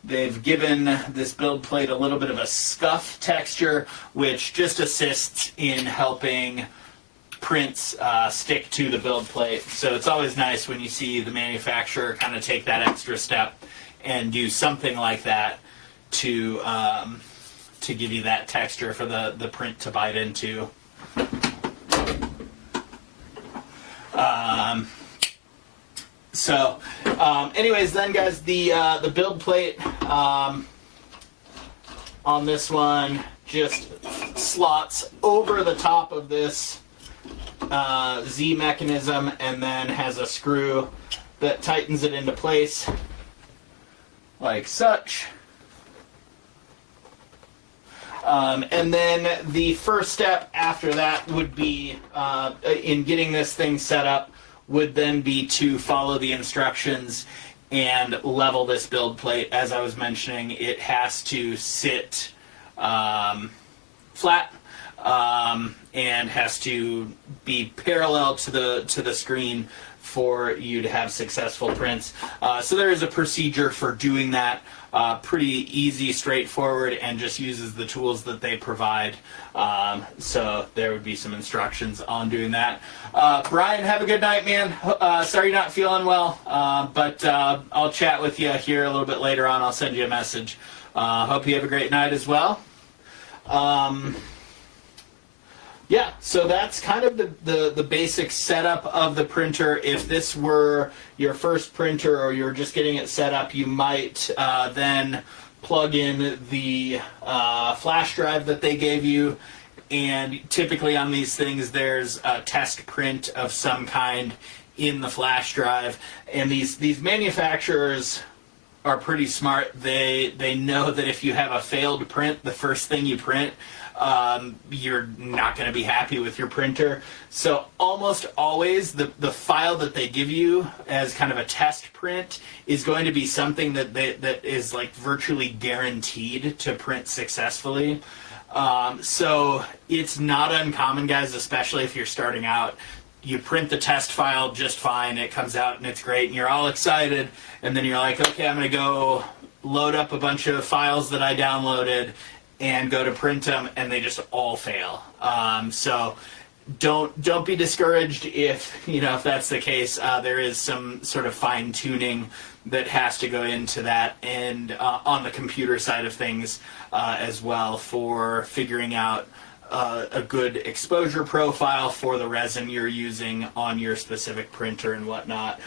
they've given this build plate a little bit of a scuff texture, which just assists in helping prints stick to the build plate. So it's always nice when you see the manufacturer kind of take that extra step and do something like that to give you that texture for the print to bite into. Anyways, then guys, the build plate on this one just slots over the top of this Z mechanism, and then has a screw that tightens it into place like such. And then the first step after that would be, in getting this thing set up, would then be to follow the instructions and level this build plate. As I was mentioning, it has to sit flat and has to be parallel to the screen for you to have successful prints. So there is a procedure for doing that. Pretty easy, straightforward, and just uses the tools that they provide. So there would be some instructions on doing that. Brian, have a good night, man. Sorry you're not feeling well, but I'll chat with you here a little bit later on. I'll send you a message. Hope you have a great night as well. Yeah, so that's kind of the basic setup of the printer. If this were your first printer or you're just getting it set up, you might then plug in the flash drive that they gave you. And typically on these things, there's a test print of some kind in the flash drive. And these manufacturers are pretty smart. They know that if you have a failed print, the first thing you print, you're not going to be happy with your printer. So almost always the file that they give you as kind of a test print is going to be something that is like virtually guaranteed to print successfully. So it's not uncommon, guys, especially if you're starting out. You print the test file just fine, it comes out and it's great, and you're all excited, and then you're like, okay, I'm going to go load up a bunch of files that I downloaded and go to print them, and they just all fail. So don't be discouraged if that's the case. There is some sort of fine tuning that has to go into that, and on the computer side of things as well, for figuring out a good exposure profile for the resin you're using on your specific printer and whatnot.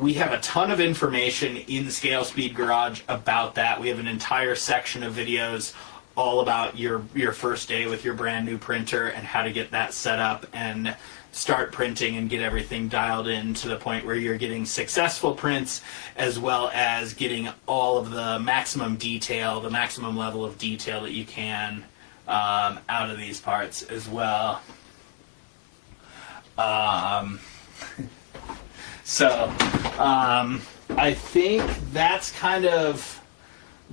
We have a ton of information in Scale Speed Garage about that. We have an entire section of videos all about your first day with your brand new printer and how to get that set up and start printing and get everything dialed in to the point where you're getting successful prints, as well as getting all of the maximum detail, the maximum level of detail that you can out of these parts as well. I think that's kind of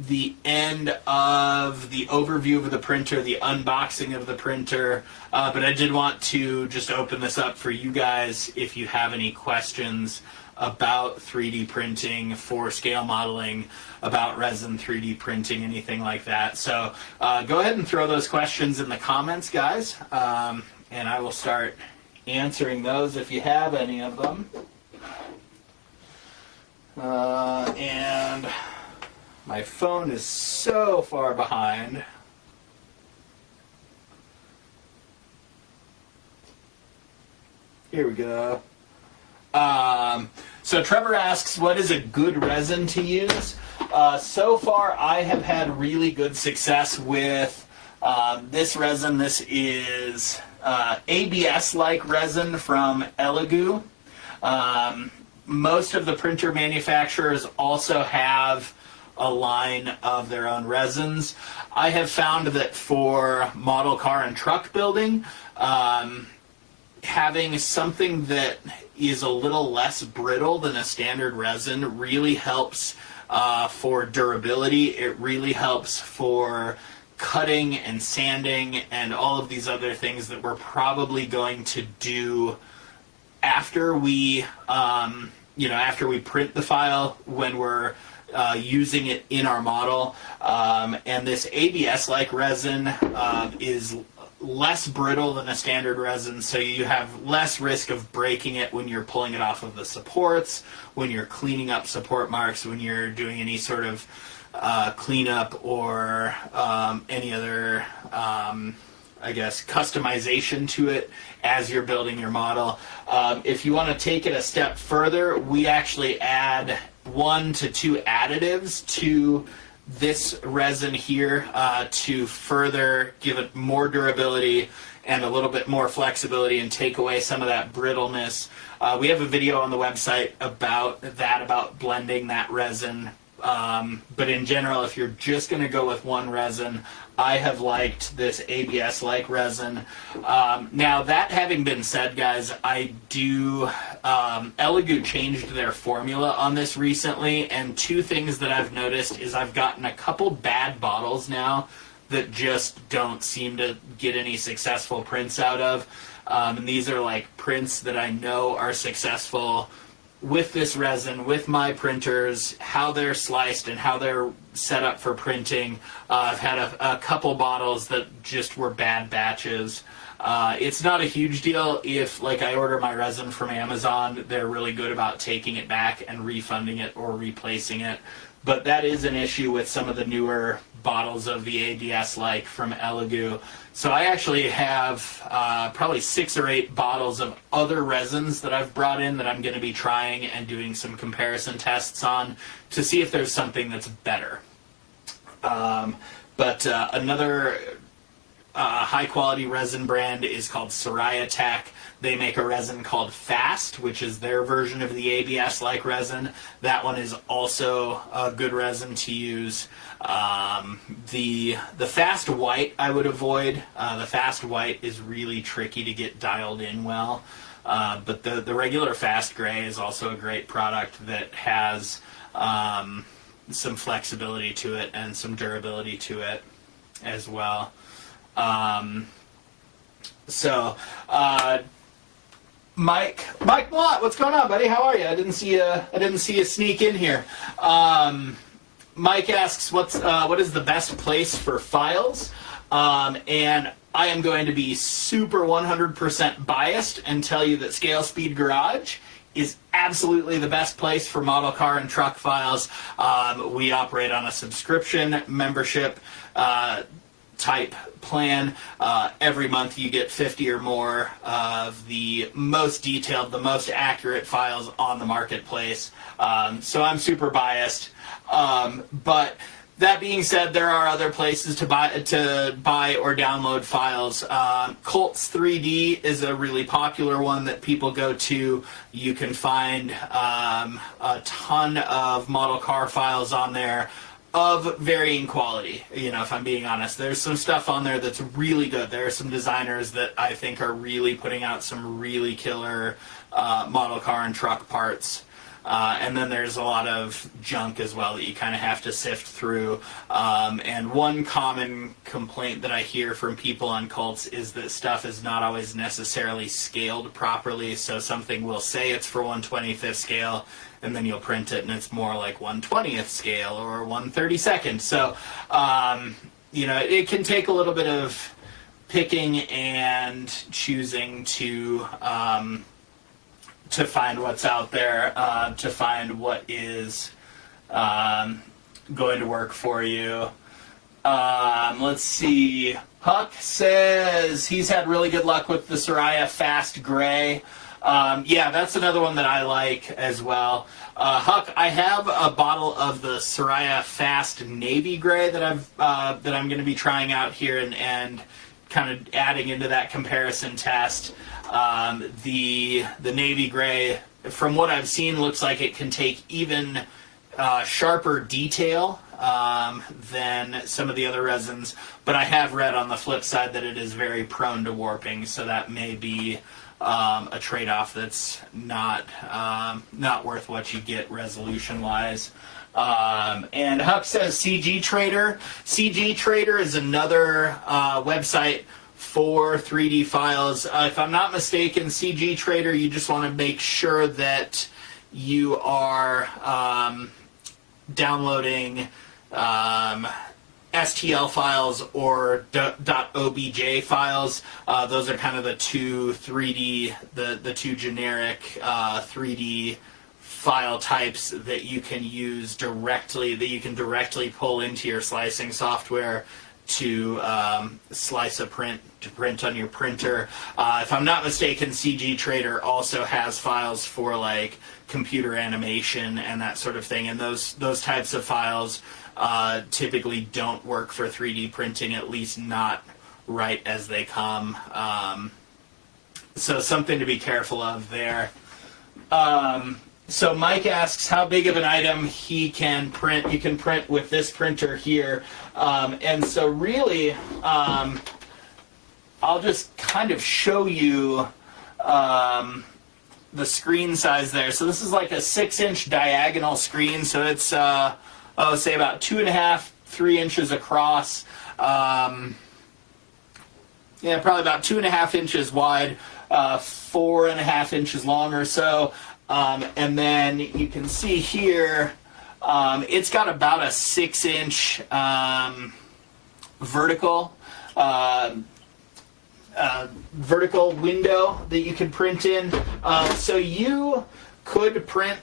the end of the overview of the printer, the unboxing of the printer, but I did want to just open this up for you guys if you have any questions about 3D printing, for scale modeling, about resin 3D printing, anything like that. So go ahead and throw those questions in the comments, guys, and I will start answering those if you have any of them. And my phone is so far behind. Here we go. So Trevor asks, what is a good resin to use? So far, I have had really good success with this resin. This is ABS-like resin from Elegoo. Most of the printer manufacturers also have a line of their own resins. I have found that for model car and truck building, having something that is a little less brittle than a standard resin really helps for durability. It really helps for cutting and sanding and all of these other things that we're probably going to do after we after we print the file, when we're using it in our model. And this ABS-like resin is less brittle than a standard resin, so you have less risk of breaking it when you're pulling it off of the supports, when you're cleaning up support marks, when you're doing any sort of cleanup or any other customization to it as you're building your model. If you want to take it a step further, we actually add 1 to 2 additives to this resin here to further give it more durability and a little bit more flexibility and take away some of that brittleness. We have a video on the website about that, about blending that resin. But in general, if you're just going to go with one resin, I have liked this ABS-like resin. Now, that having been said, guys, Elegoo changed their formula on this recently, and 2 things that I've noticed is I've gotten a couple bad bottles now that just don't seem to get any successful prints out of. And these are like prints that I know are successful with this resin, with my printers, how they're sliced and how they're set up for printing. I've had a couple bottles that just were bad batches. It's not a huge deal if, like, I order my resin from Amazon. They're really good about taking it back and refunding it or replacing it. But that is an issue with some of the newer bottles of the ABS-like from Elegoo. So I actually have probably 6 or 8 bottles of other resins that I've brought in that I'm going to be trying and doing some comparison tests on to see if there's something that's better. Another high-quality resin brand is called Soraya Tech. They make a resin called Fast, which is their version of the ABS-like resin. That one is also a good resin to use. The Fast White I would avoid. The Fast White is really tricky to get dialed in well. But the regular Fast Gray is also a great product that has some flexibility to it and some durability to it as well. Mike Blott, what's going on, buddy? How are you? I didn't see you sneak in here. Mike asks, what is the best place for files? And I am going to be super 100% biased and tell you that Scale Speed Garage is absolutely the best place for model car and truck files. We operate on a subscription membership type plan. Every month you get 50 or more of the most detailed, the most accurate files on the marketplace. So I'm super biased. But That being said, there are other places to buy or download files. Colts 3D is a really popular one that people go to. You can find a ton of model car files on there of varying quality. You know, if I'm being honest, there's some stuff on there that's really good. There are some designers that I think are really putting out some really killer model car and truck parts. And then there's a lot of junk as well that you kind of have to sift through. And one common complaint that I hear from people on Colts is that stuff is not always necessarily scaled properly. So something will say it's for 1/25th scale, and then you'll print it and it's more like 1/20th scale or 1/32nd. So, you know, it can take a little bit of picking and choosing to find what's out there, to find what is going to work for you. Let's see. Huck says he's had really good luck with the Soraya Fast Gray. Yeah, that's another one that I like as well. Huck, I have a bottle of the Soraya Fast Navy Gray that I'm going to be trying out here and kind of adding into that comparison test. The Navy Gray, from what I've seen, looks like it can take even sharper detail than some of the other resins, but I have read on the flip side that it is very prone to warping, so that may be a trade-off that's not worth what you get resolution-wise. And Huck says CG Trader. CG Trader is another website for 3D files. If I'm not mistaken, CG Trader, you just want to make sure that you are downloading STL files or .obj files. Those are kind of the two 3D, the two generic 3D file types that you can use directly, that you can directly pull into your slicing software to slice a print, to print on your printer. If I'm not mistaken, CG Trader also has files for like computer animation and that sort of thing, and those types of files typically don't work for 3D printing, at least not right as they come. So something to be careful of there. So Mike asks how big of an item he can print. You can print with this printer here. And so really, I'll just kind of show you the screen size there. So this is like a 6-inch diagonal screen. So it's, say about 2.5, 3 inches across. Yeah, probably about 2.5 inches wide, 4.5 inches long or so. And then you can see here, it's got about a 6-inch vertical window that you can print in. So you could print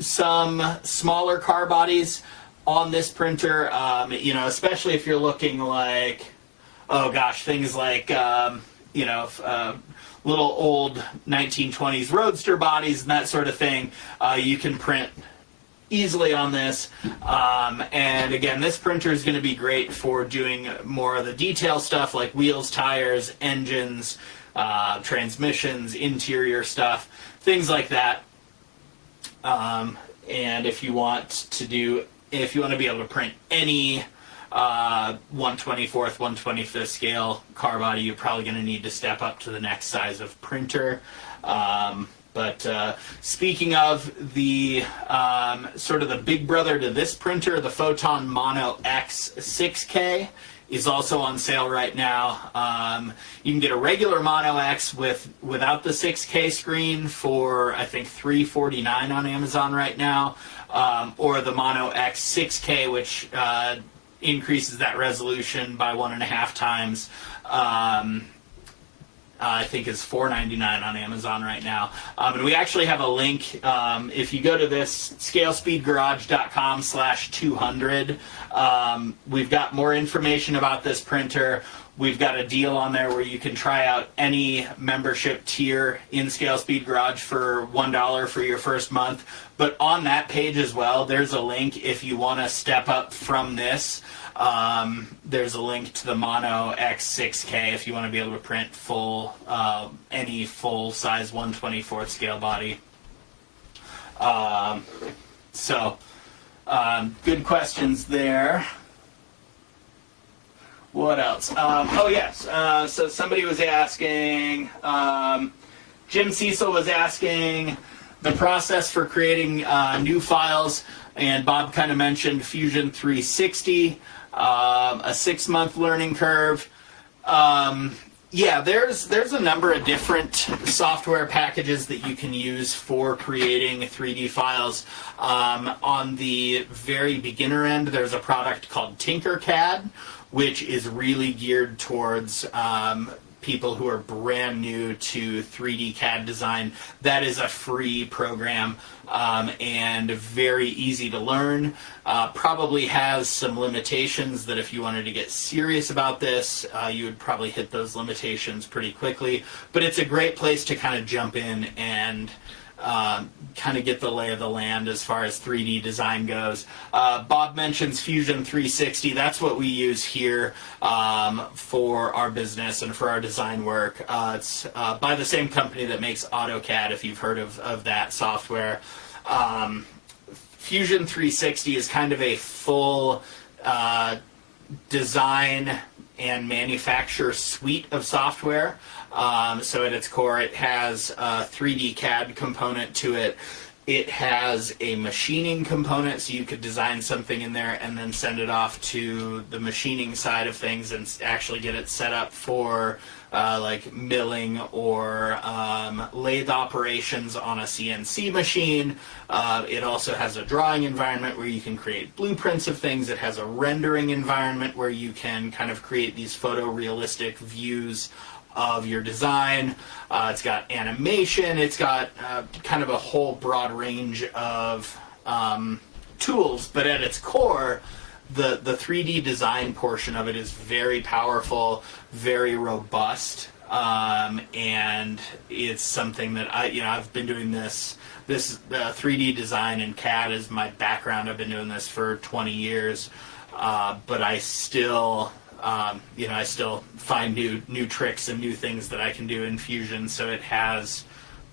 some smaller car bodies on this printer, you know, especially if you're looking like, oh gosh, things like, you know, little old 1920s roadster bodies and that sort of thing. You can print easily on this. And again, this printer is going to be great for doing more of the detail stuff like wheels, tires, engines, transmissions, interior stuff, things like that. And if you want to be able to print any 1/24th, 1/25th scale car body, you're probably going to need to step up to the next size of printer. But speaking of the sort of the big brother to this printer, the Photon Mono X 6K is also on sale right now. You can get a regular Mono X without the 6K screen for I think $349 on Amazon right now, or the Mono X 6K, which increases that resolution by 1.5 times. I think is $4.99 on Amazon right now. And we actually have a link. If you go to this scalespeedgarage.com/200, we've got more information about this printer. we've got a deal on there where you can try out any membership tier in Scale Speed Garage for $1 for your first month. But on that page as well, there's a link if you want to step up from this. There's a link to the Mono X6K if you want to be able to print full, any full size 1/24 scale body. Good questions there. What else? Oh yes, so somebody was asking, Jim Cecil was asking the process for creating new files, and Bob kind of mentioned Fusion 360, a 6-month learning curve. Yeah, there's a number of different software packages that you can use for creating 3D files. On the very beginner end, there's a product called Tinkercad, which is really geared towards people who are brand new to 3D CAD design. That is a free program and very easy to learn. Probably has some limitations that if you wanted to get serious about this, you would probably hit those limitations pretty quickly. But it's a great place to kind of jump in and kind of get the lay of the land as far as 3D design goes. Bob mentions Fusion 360. That's what we use here for our business and for our design work. It's by the same company that makes AutoCAD, if you've heard of that software. Fusion 360 is kind of a full design and manufacture suite of software. So at its core, it has a 3D CAD component to it. It has a machining component, so you could design something in there and then send it off to the machining side of things and actually get it set up for like milling or lathe operations on a CNC machine. It also has a drawing environment where you can create blueprints of things. It has a rendering environment where you can kind of create these photorealistic views of your design. It's got animation. It's got kind of a whole broad range of tools, but at its core, the 3D design portion of it is very powerful, very robust, and it's something that I've been doing this 3D design and CAD is my background. I've been doing this for 20 years, but I still I still find new tricks and new things that I can do in Fusion, so it has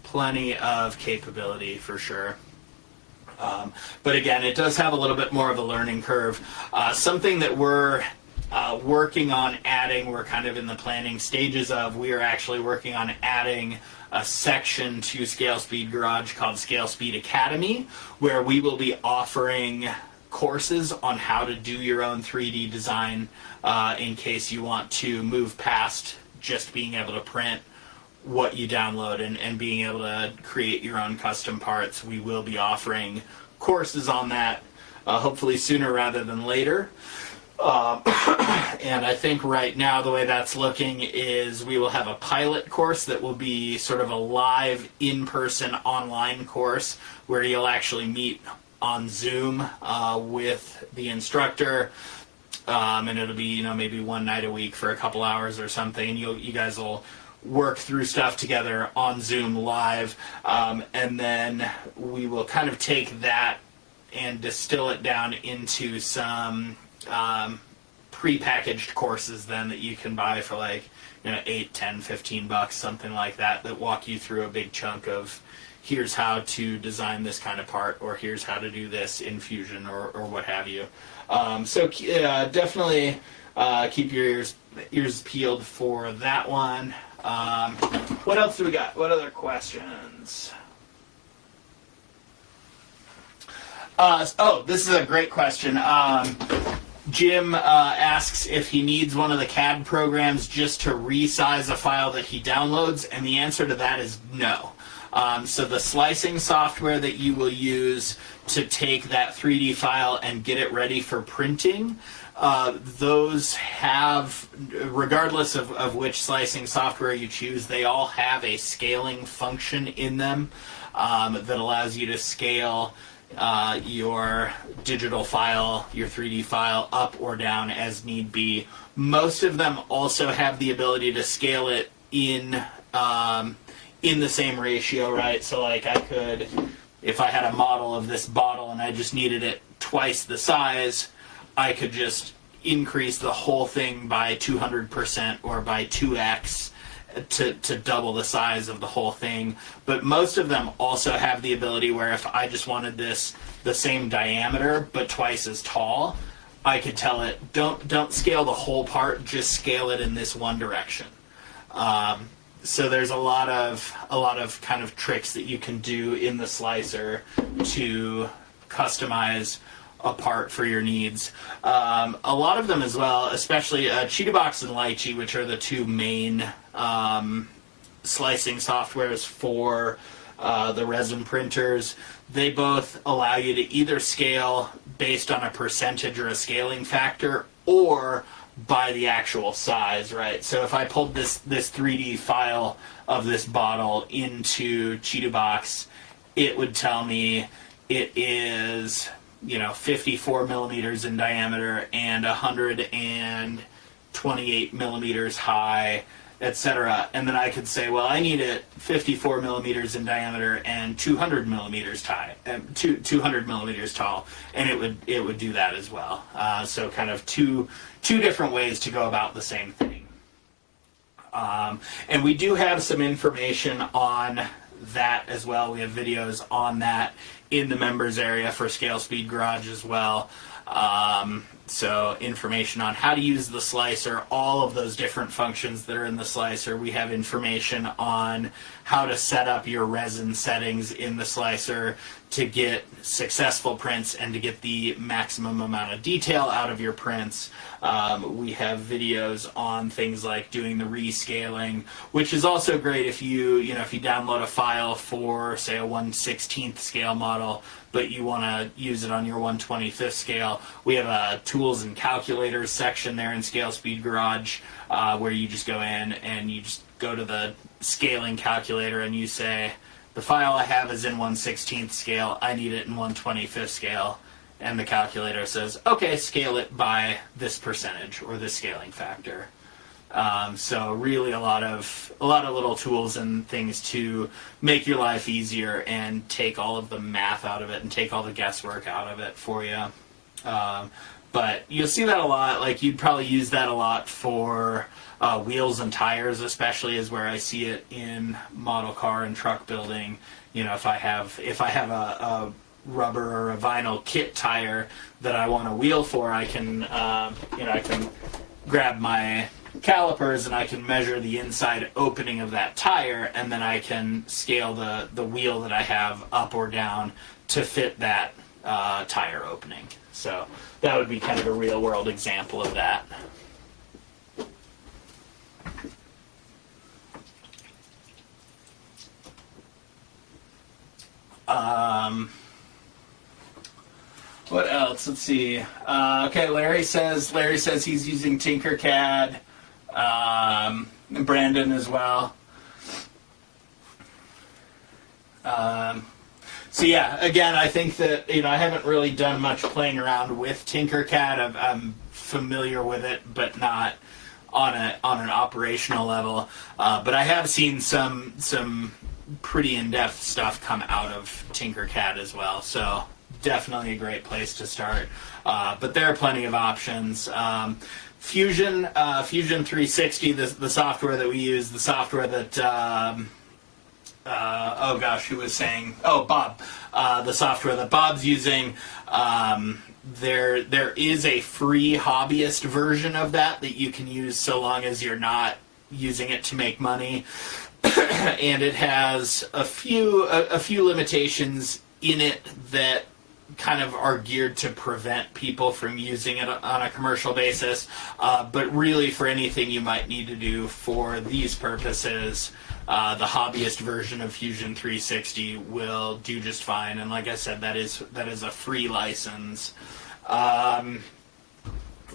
plenty of capability for sure. But again, it does have a little bit more of a learning curve. Something that we're working on adding, we're kind of in the planning stages of, we are actually working on adding a section to Scale Speed Garage called Scale Speed Academy, where we will be offering courses on how to do your own 3D design in case you want to move past just being able to print what you download and being able to create your own custom parts. We will be offering courses on that hopefully sooner rather than later. And I think right now the way that's looking is we will have a pilot course that will be sort of a live in-person online course where you'll actually meet on Zoom with the instructor, and it'll be maybe one night a week for a couple hours or something, and you guys will work through stuff together on Zoom live, and then we will kind of take that and distill it down into some pre-packaged courses then that you can buy for like $8, $10, $15, something like that walk you through a big chunk of here's how to design this kind of part, or here's how to do this in Fusion, or what have you. So definitely keep your ears peeled for that one. What else do we got? What other questions? This is a great question. Jim asks if he needs one of the CAD programs just to resize a file that he downloads, and the answer to that is no. So the slicing software that you will use to take that 3D file and get it ready for printing, those have, regardless of which slicing software you choose, they all have a scaling function in them that allows you to scale your digital file, your 3D file, up or down as need be. Most of them also have the ability to scale it in the same ratio, right? So like I could, if I had a model of this bottle and I just needed it twice the size, I could just increase the whole thing by 200% or by 2x to double the size of the whole thing. But most of them also have the ability where if I just wanted this the same diameter but twice as tall, I could tell it, don't scale the whole part, just scale it in this one direction. So there's a lot of kind of tricks that you can do in the slicer to customize a part for your needs. A lot of them as well, especially Cheetahbox and Lychee, which are the two main slicing softwares for the resin printers. They both allow you to either scale based on a percentage or a scaling factor, or by the actual size, right? So if I pulled this 3D file of this bottle into Cheetahbox, it would tell me it is, 54 millimeters in diameter and 128 millimeters high, etc. And then I could say, well, I need it 54 millimeters in diameter and 200 millimeters high, 200 millimeters tall, and it would do that as well. So kind of two different ways to go about the same thing. And we do have some information on that as well. We have videos on that in the members area for Scale Speed Garage as well. So information on how to use the slicer, all of those different functions that are in the slicer. We have information on how to set up your resin settings in the slicer to get successful prints and to get the maximum amount of detail out of your prints. We have videos on things like doing the rescaling, which is also great if you download a file for, say, a 1/16th scale model, but you want to use it on your 1/25th scale. We have a tools and calculators section there in Scale Speed Garage, where you just go in and you just go to the scaling calculator and you say, the file I have is in 1/16th scale, I need it in 1/25th scale. And the calculator says, okay, scale it by this percentage or this scaling factor. So really a lot of little tools and things to make your life easier and take all of the math out of it and take all the guesswork out of it for you. But you'll see that a lot. Like you'd probably use that a lot for wheels and tires, especially is where I see it in model car and truck building. If I have a rubber or a vinyl kit tire that I want a wheel for, I can I can grab my calipers and I can measure the inside opening of that tire, and then I can scale the wheel that I have up or down to fit that tire opening. So that would be kind of a real world example of that. What else? Let's see. Okay, Larry says he's using Tinkercad. Brandon as well. So yeah, again, I think that I haven't really done much playing around with Tinkercad. I'm familiar with it, but not on an operational level. But I have seen some pretty in-depth stuff come out of Tinkercad as well. So definitely a great place to start. But there are plenty of options. Fusion 360, the software that we use, the software that who was saying? Oh, Bob. The software that Bob's using. There is a free hobbyist version of that you can use so long as you're not using it to make money. And it has a few limitations in it that kind of are geared to prevent people from using it on a commercial basis. But really, for anything you might need to do for these purposes, the hobbyist version of Fusion 360 will do just fine. And like I said, that is a free license.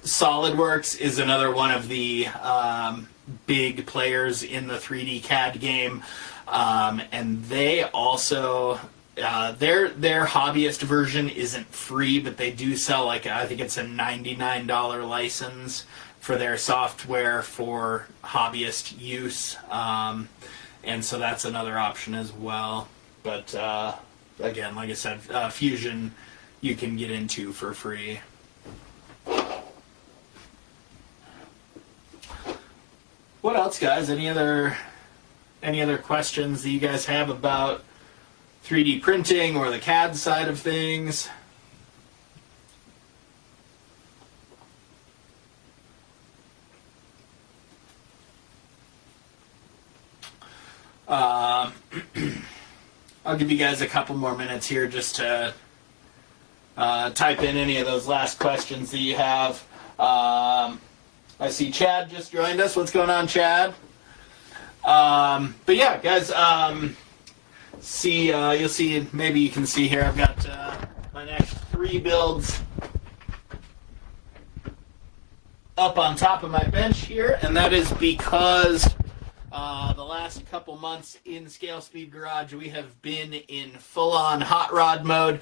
SolidWorks is another one of the big players in the 3D CAD game, and they also their hobbyist version isn't free, but they do sell like I think it's a $99 license for their software for hobbyist use, and so that's another option as well. But again, like I said, Fusion you can get into for free. What else, guys? Any other questions that you guys have about 3D printing or the CAD side of things? I'll give you guys a couple more minutes here just to type in any of those last questions that you have. I see Chad just joined us. What's going on, Chad? But yeah, guys, you'll see, maybe you can see here, I've got my next 3 builds up on top of my bench here, and that is because the last couple months in Scale Speed Garage we have been in full-on hot rod mode,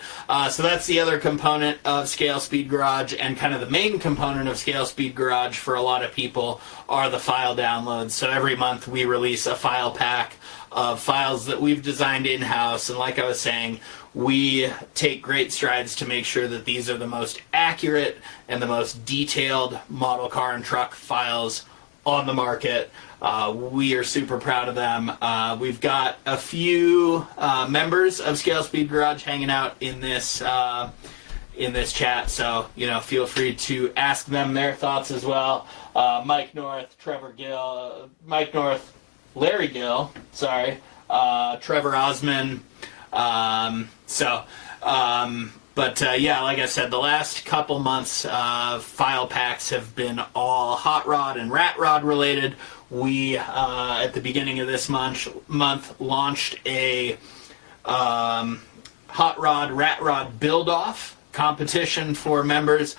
so that's the other component of Scale Speed Garage, and kind of the main component of Scale Speed Garage for a lot of people are the file downloads. So every month we release a file pack of files that we've designed in-house, and like I was saying, we take great strides to make sure that these are the most accurate and the most detailed model car and truck files on the market. We are super proud of them. We've got a few members of Scale Speed Garage hanging out in this chat, so feel free to ask them their thoughts as well. Mike North, Trevor Gill, Larry Gill, sorry, Trevor Osman. But yeah, like I said, the last couple months file packs have been all hot rod and rat rod related. We, at the beginning of this month launched a hot rod, rat rod build-off competition for members.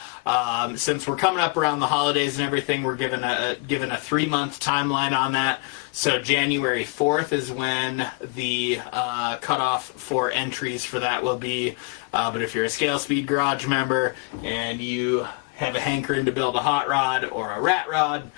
Since we're coming up around the holidays and everything, we're given a 3-month timeline on that. So January 4th is when the cutoff for entries for that will be. But if you're a Scale Speed Garage member and you have a hankering to build a hot rod or a rat rod,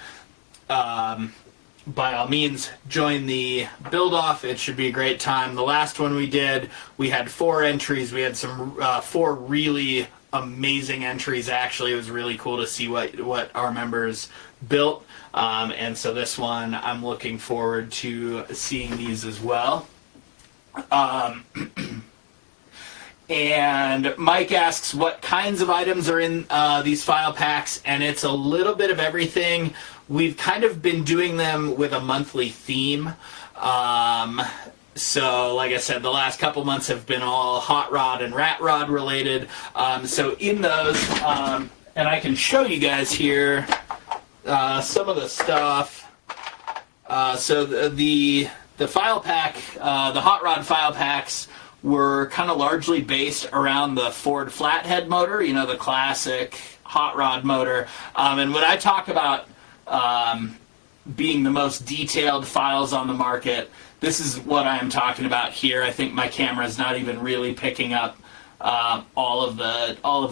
by all means, join the build-off. It should be a great time. The last one we did, we had 4 entries. We had some 4 really amazing entries, actually. It was really cool to see what our members built. And so this one, I'm looking forward to seeing these as well. And Mike asks what kinds of items are in these file packs, and it's a little bit of everything. We've kind of been doing them with a monthly theme. So like I said, the last couple months have been all hot rod and rat rod related. So in those, and I can show you guys here some of the stuff. So the file pack, the hot rod file packs were kind of largely based around the Ford flathead motor, the classic hot rod motor. And when I talk about being the most detailed files on the market, this is what I am talking about here. I think my camera is not even really picking up all of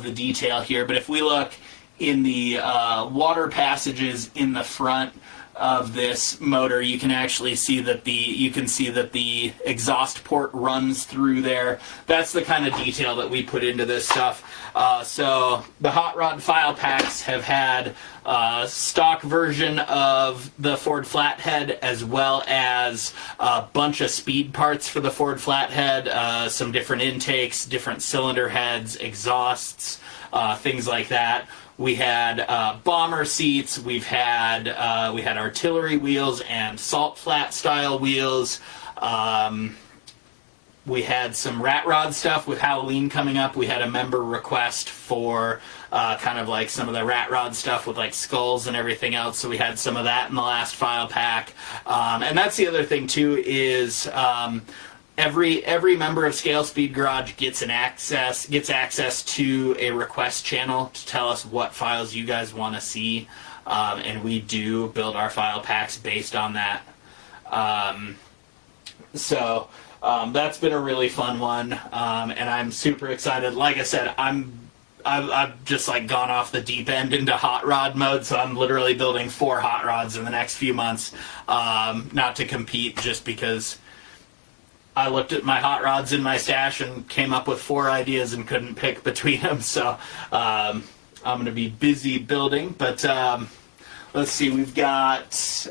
the detail here. But if we look in the water passages in the front of this motor, you can actually see that the exhaust port runs through there. That's the kind of detail that we put into this stuff. So the hot rod file packs have had a stock version of the Ford Flathead, as well as a bunch of speed parts for the Ford Flathead, some different intakes, different cylinder heads, exhausts, things like that. We had bomber seats. We had artillery wheels and salt flat style wheels. We had some rat rod stuff with Halloween coming up. We had a member request for kind of like some of the rat rod stuff with like skulls and everything else. So we had some of that in the last file pack. And that's the other thing too is every member of Scale Speed Garage gets access to a request channel to tell us what files you guys want to see, and we do build our file packs based on that. So that's been a really fun one, and I'm super excited. Like I said, I've just like gone off the deep end into hot rod mode, so I'm literally building 4 hot rods in the next few months, not to compete, just because I looked at my hot rods in my stash and came up with 4 ideas and couldn't pick between them. So I'm going to be busy building. But let's see, we've got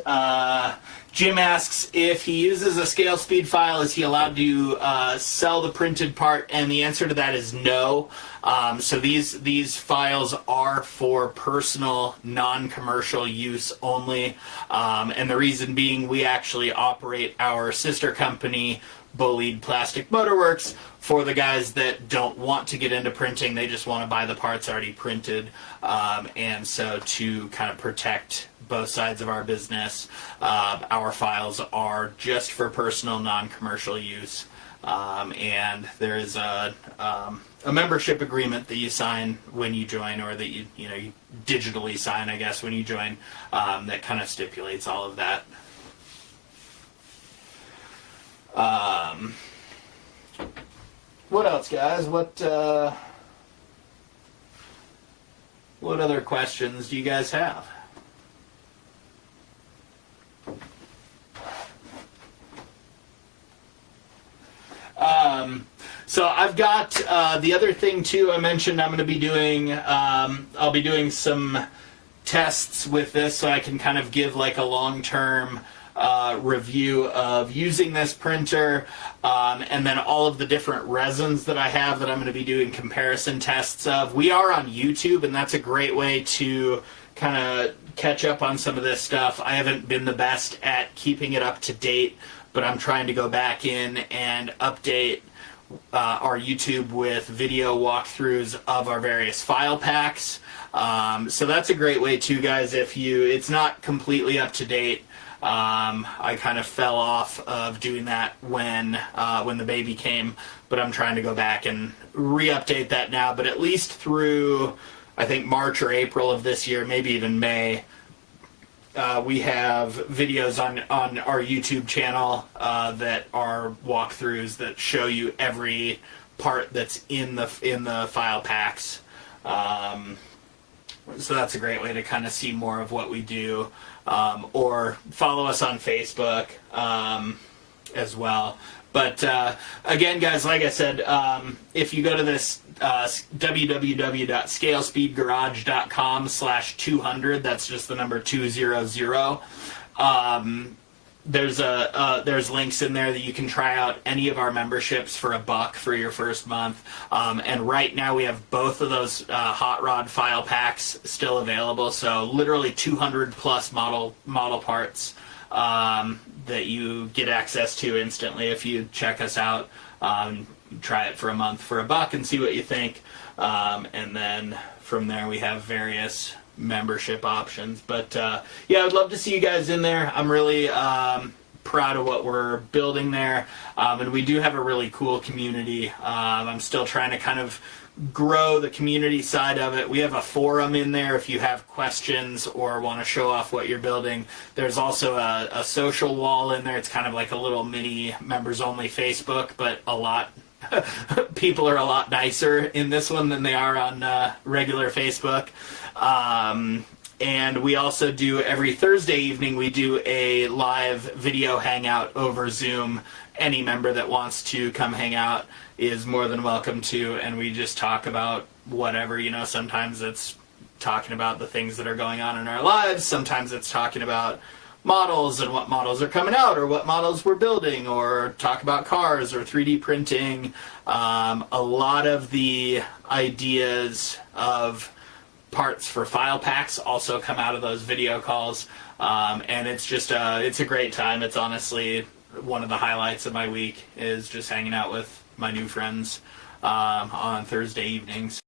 Jim asks if he uses a scale speed file, is he allowed to sell the printed part? And the answer to that is no. So these files are for personal, non-commercial use only. And the reason being, we actually operate our sister company, Bolide Plastic Motorworks, for the guys that don't want to get into printing. They just want to buy the parts already printed. And so to kind of protect both sides of our business, our files are just for personal, non-commercial use. And there is a membership agreement that you sign when you join, or that you digitally sign, I guess, when you join, that kind of stipulates all of that. What else, guys? What other questions do you guys have? So I've got the other thing too. I mentioned I'm going to be doing. I'll be doing some tests with this, so I can kind of give like a long-term review of using this printer, and then all of the different resins that I have that I'm going to be doing comparison tests of. We are on YouTube, and that's a great way to kind of catch up on some of this stuff. I haven't been the best at keeping it up to date, but I'm trying to go back in and update our YouTube with video walkthroughs of our various file packs. So that's a great way too, guys. It's not completely up to date. I kind of fell off of doing that when the baby came, but I'm trying to go back and re-update that now. But at least through, I think, March or April of this year, maybe even May, we have videos on our YouTube channel that are walkthroughs that show you every part that's in the file packs. So that's a great way to kind of see more of what we do. Or follow us on Facebook as well. But again, guys, like I said, if you go to this www.scalespeedgarage.com/200, that's just the number 200. There's links in there that you can try out any of our memberships for $1 for your first month. And right now we have both of those hot rod file packs still available. So literally 200 plus model parts that you get access to instantly if you check us out. Try it for a month for $1 and see what you think. And then from there we have various membership options. But yeah, I'd love to see you guys in there. I'm really proud of what we're building there, and we do have a really cool community. I'm still trying to kind of grow the community side of it. We have a forum in there if you have questions or want to show off what you're building. There's also a social wall in there. It's kind of like a little mini members only Facebook, but people are a lot nicer in this one than they are on regular Facebook. And we also do, every Thursday evening, we do a live video hangout over Zoom. Any member that wants to come hang out is more than welcome to, and we just talk about whatever. Sometimes it's talking about the things that are going on in our lives. Sometimes it's talking about models and what models are coming out, or what models we're building, or talk about cars or 3D printing. A lot of the ideas of parts for file packs also come out of those video calls, and it's just it's a great time. It's honestly one of the highlights of my week, is just hanging out with my new friends on Thursday evenings.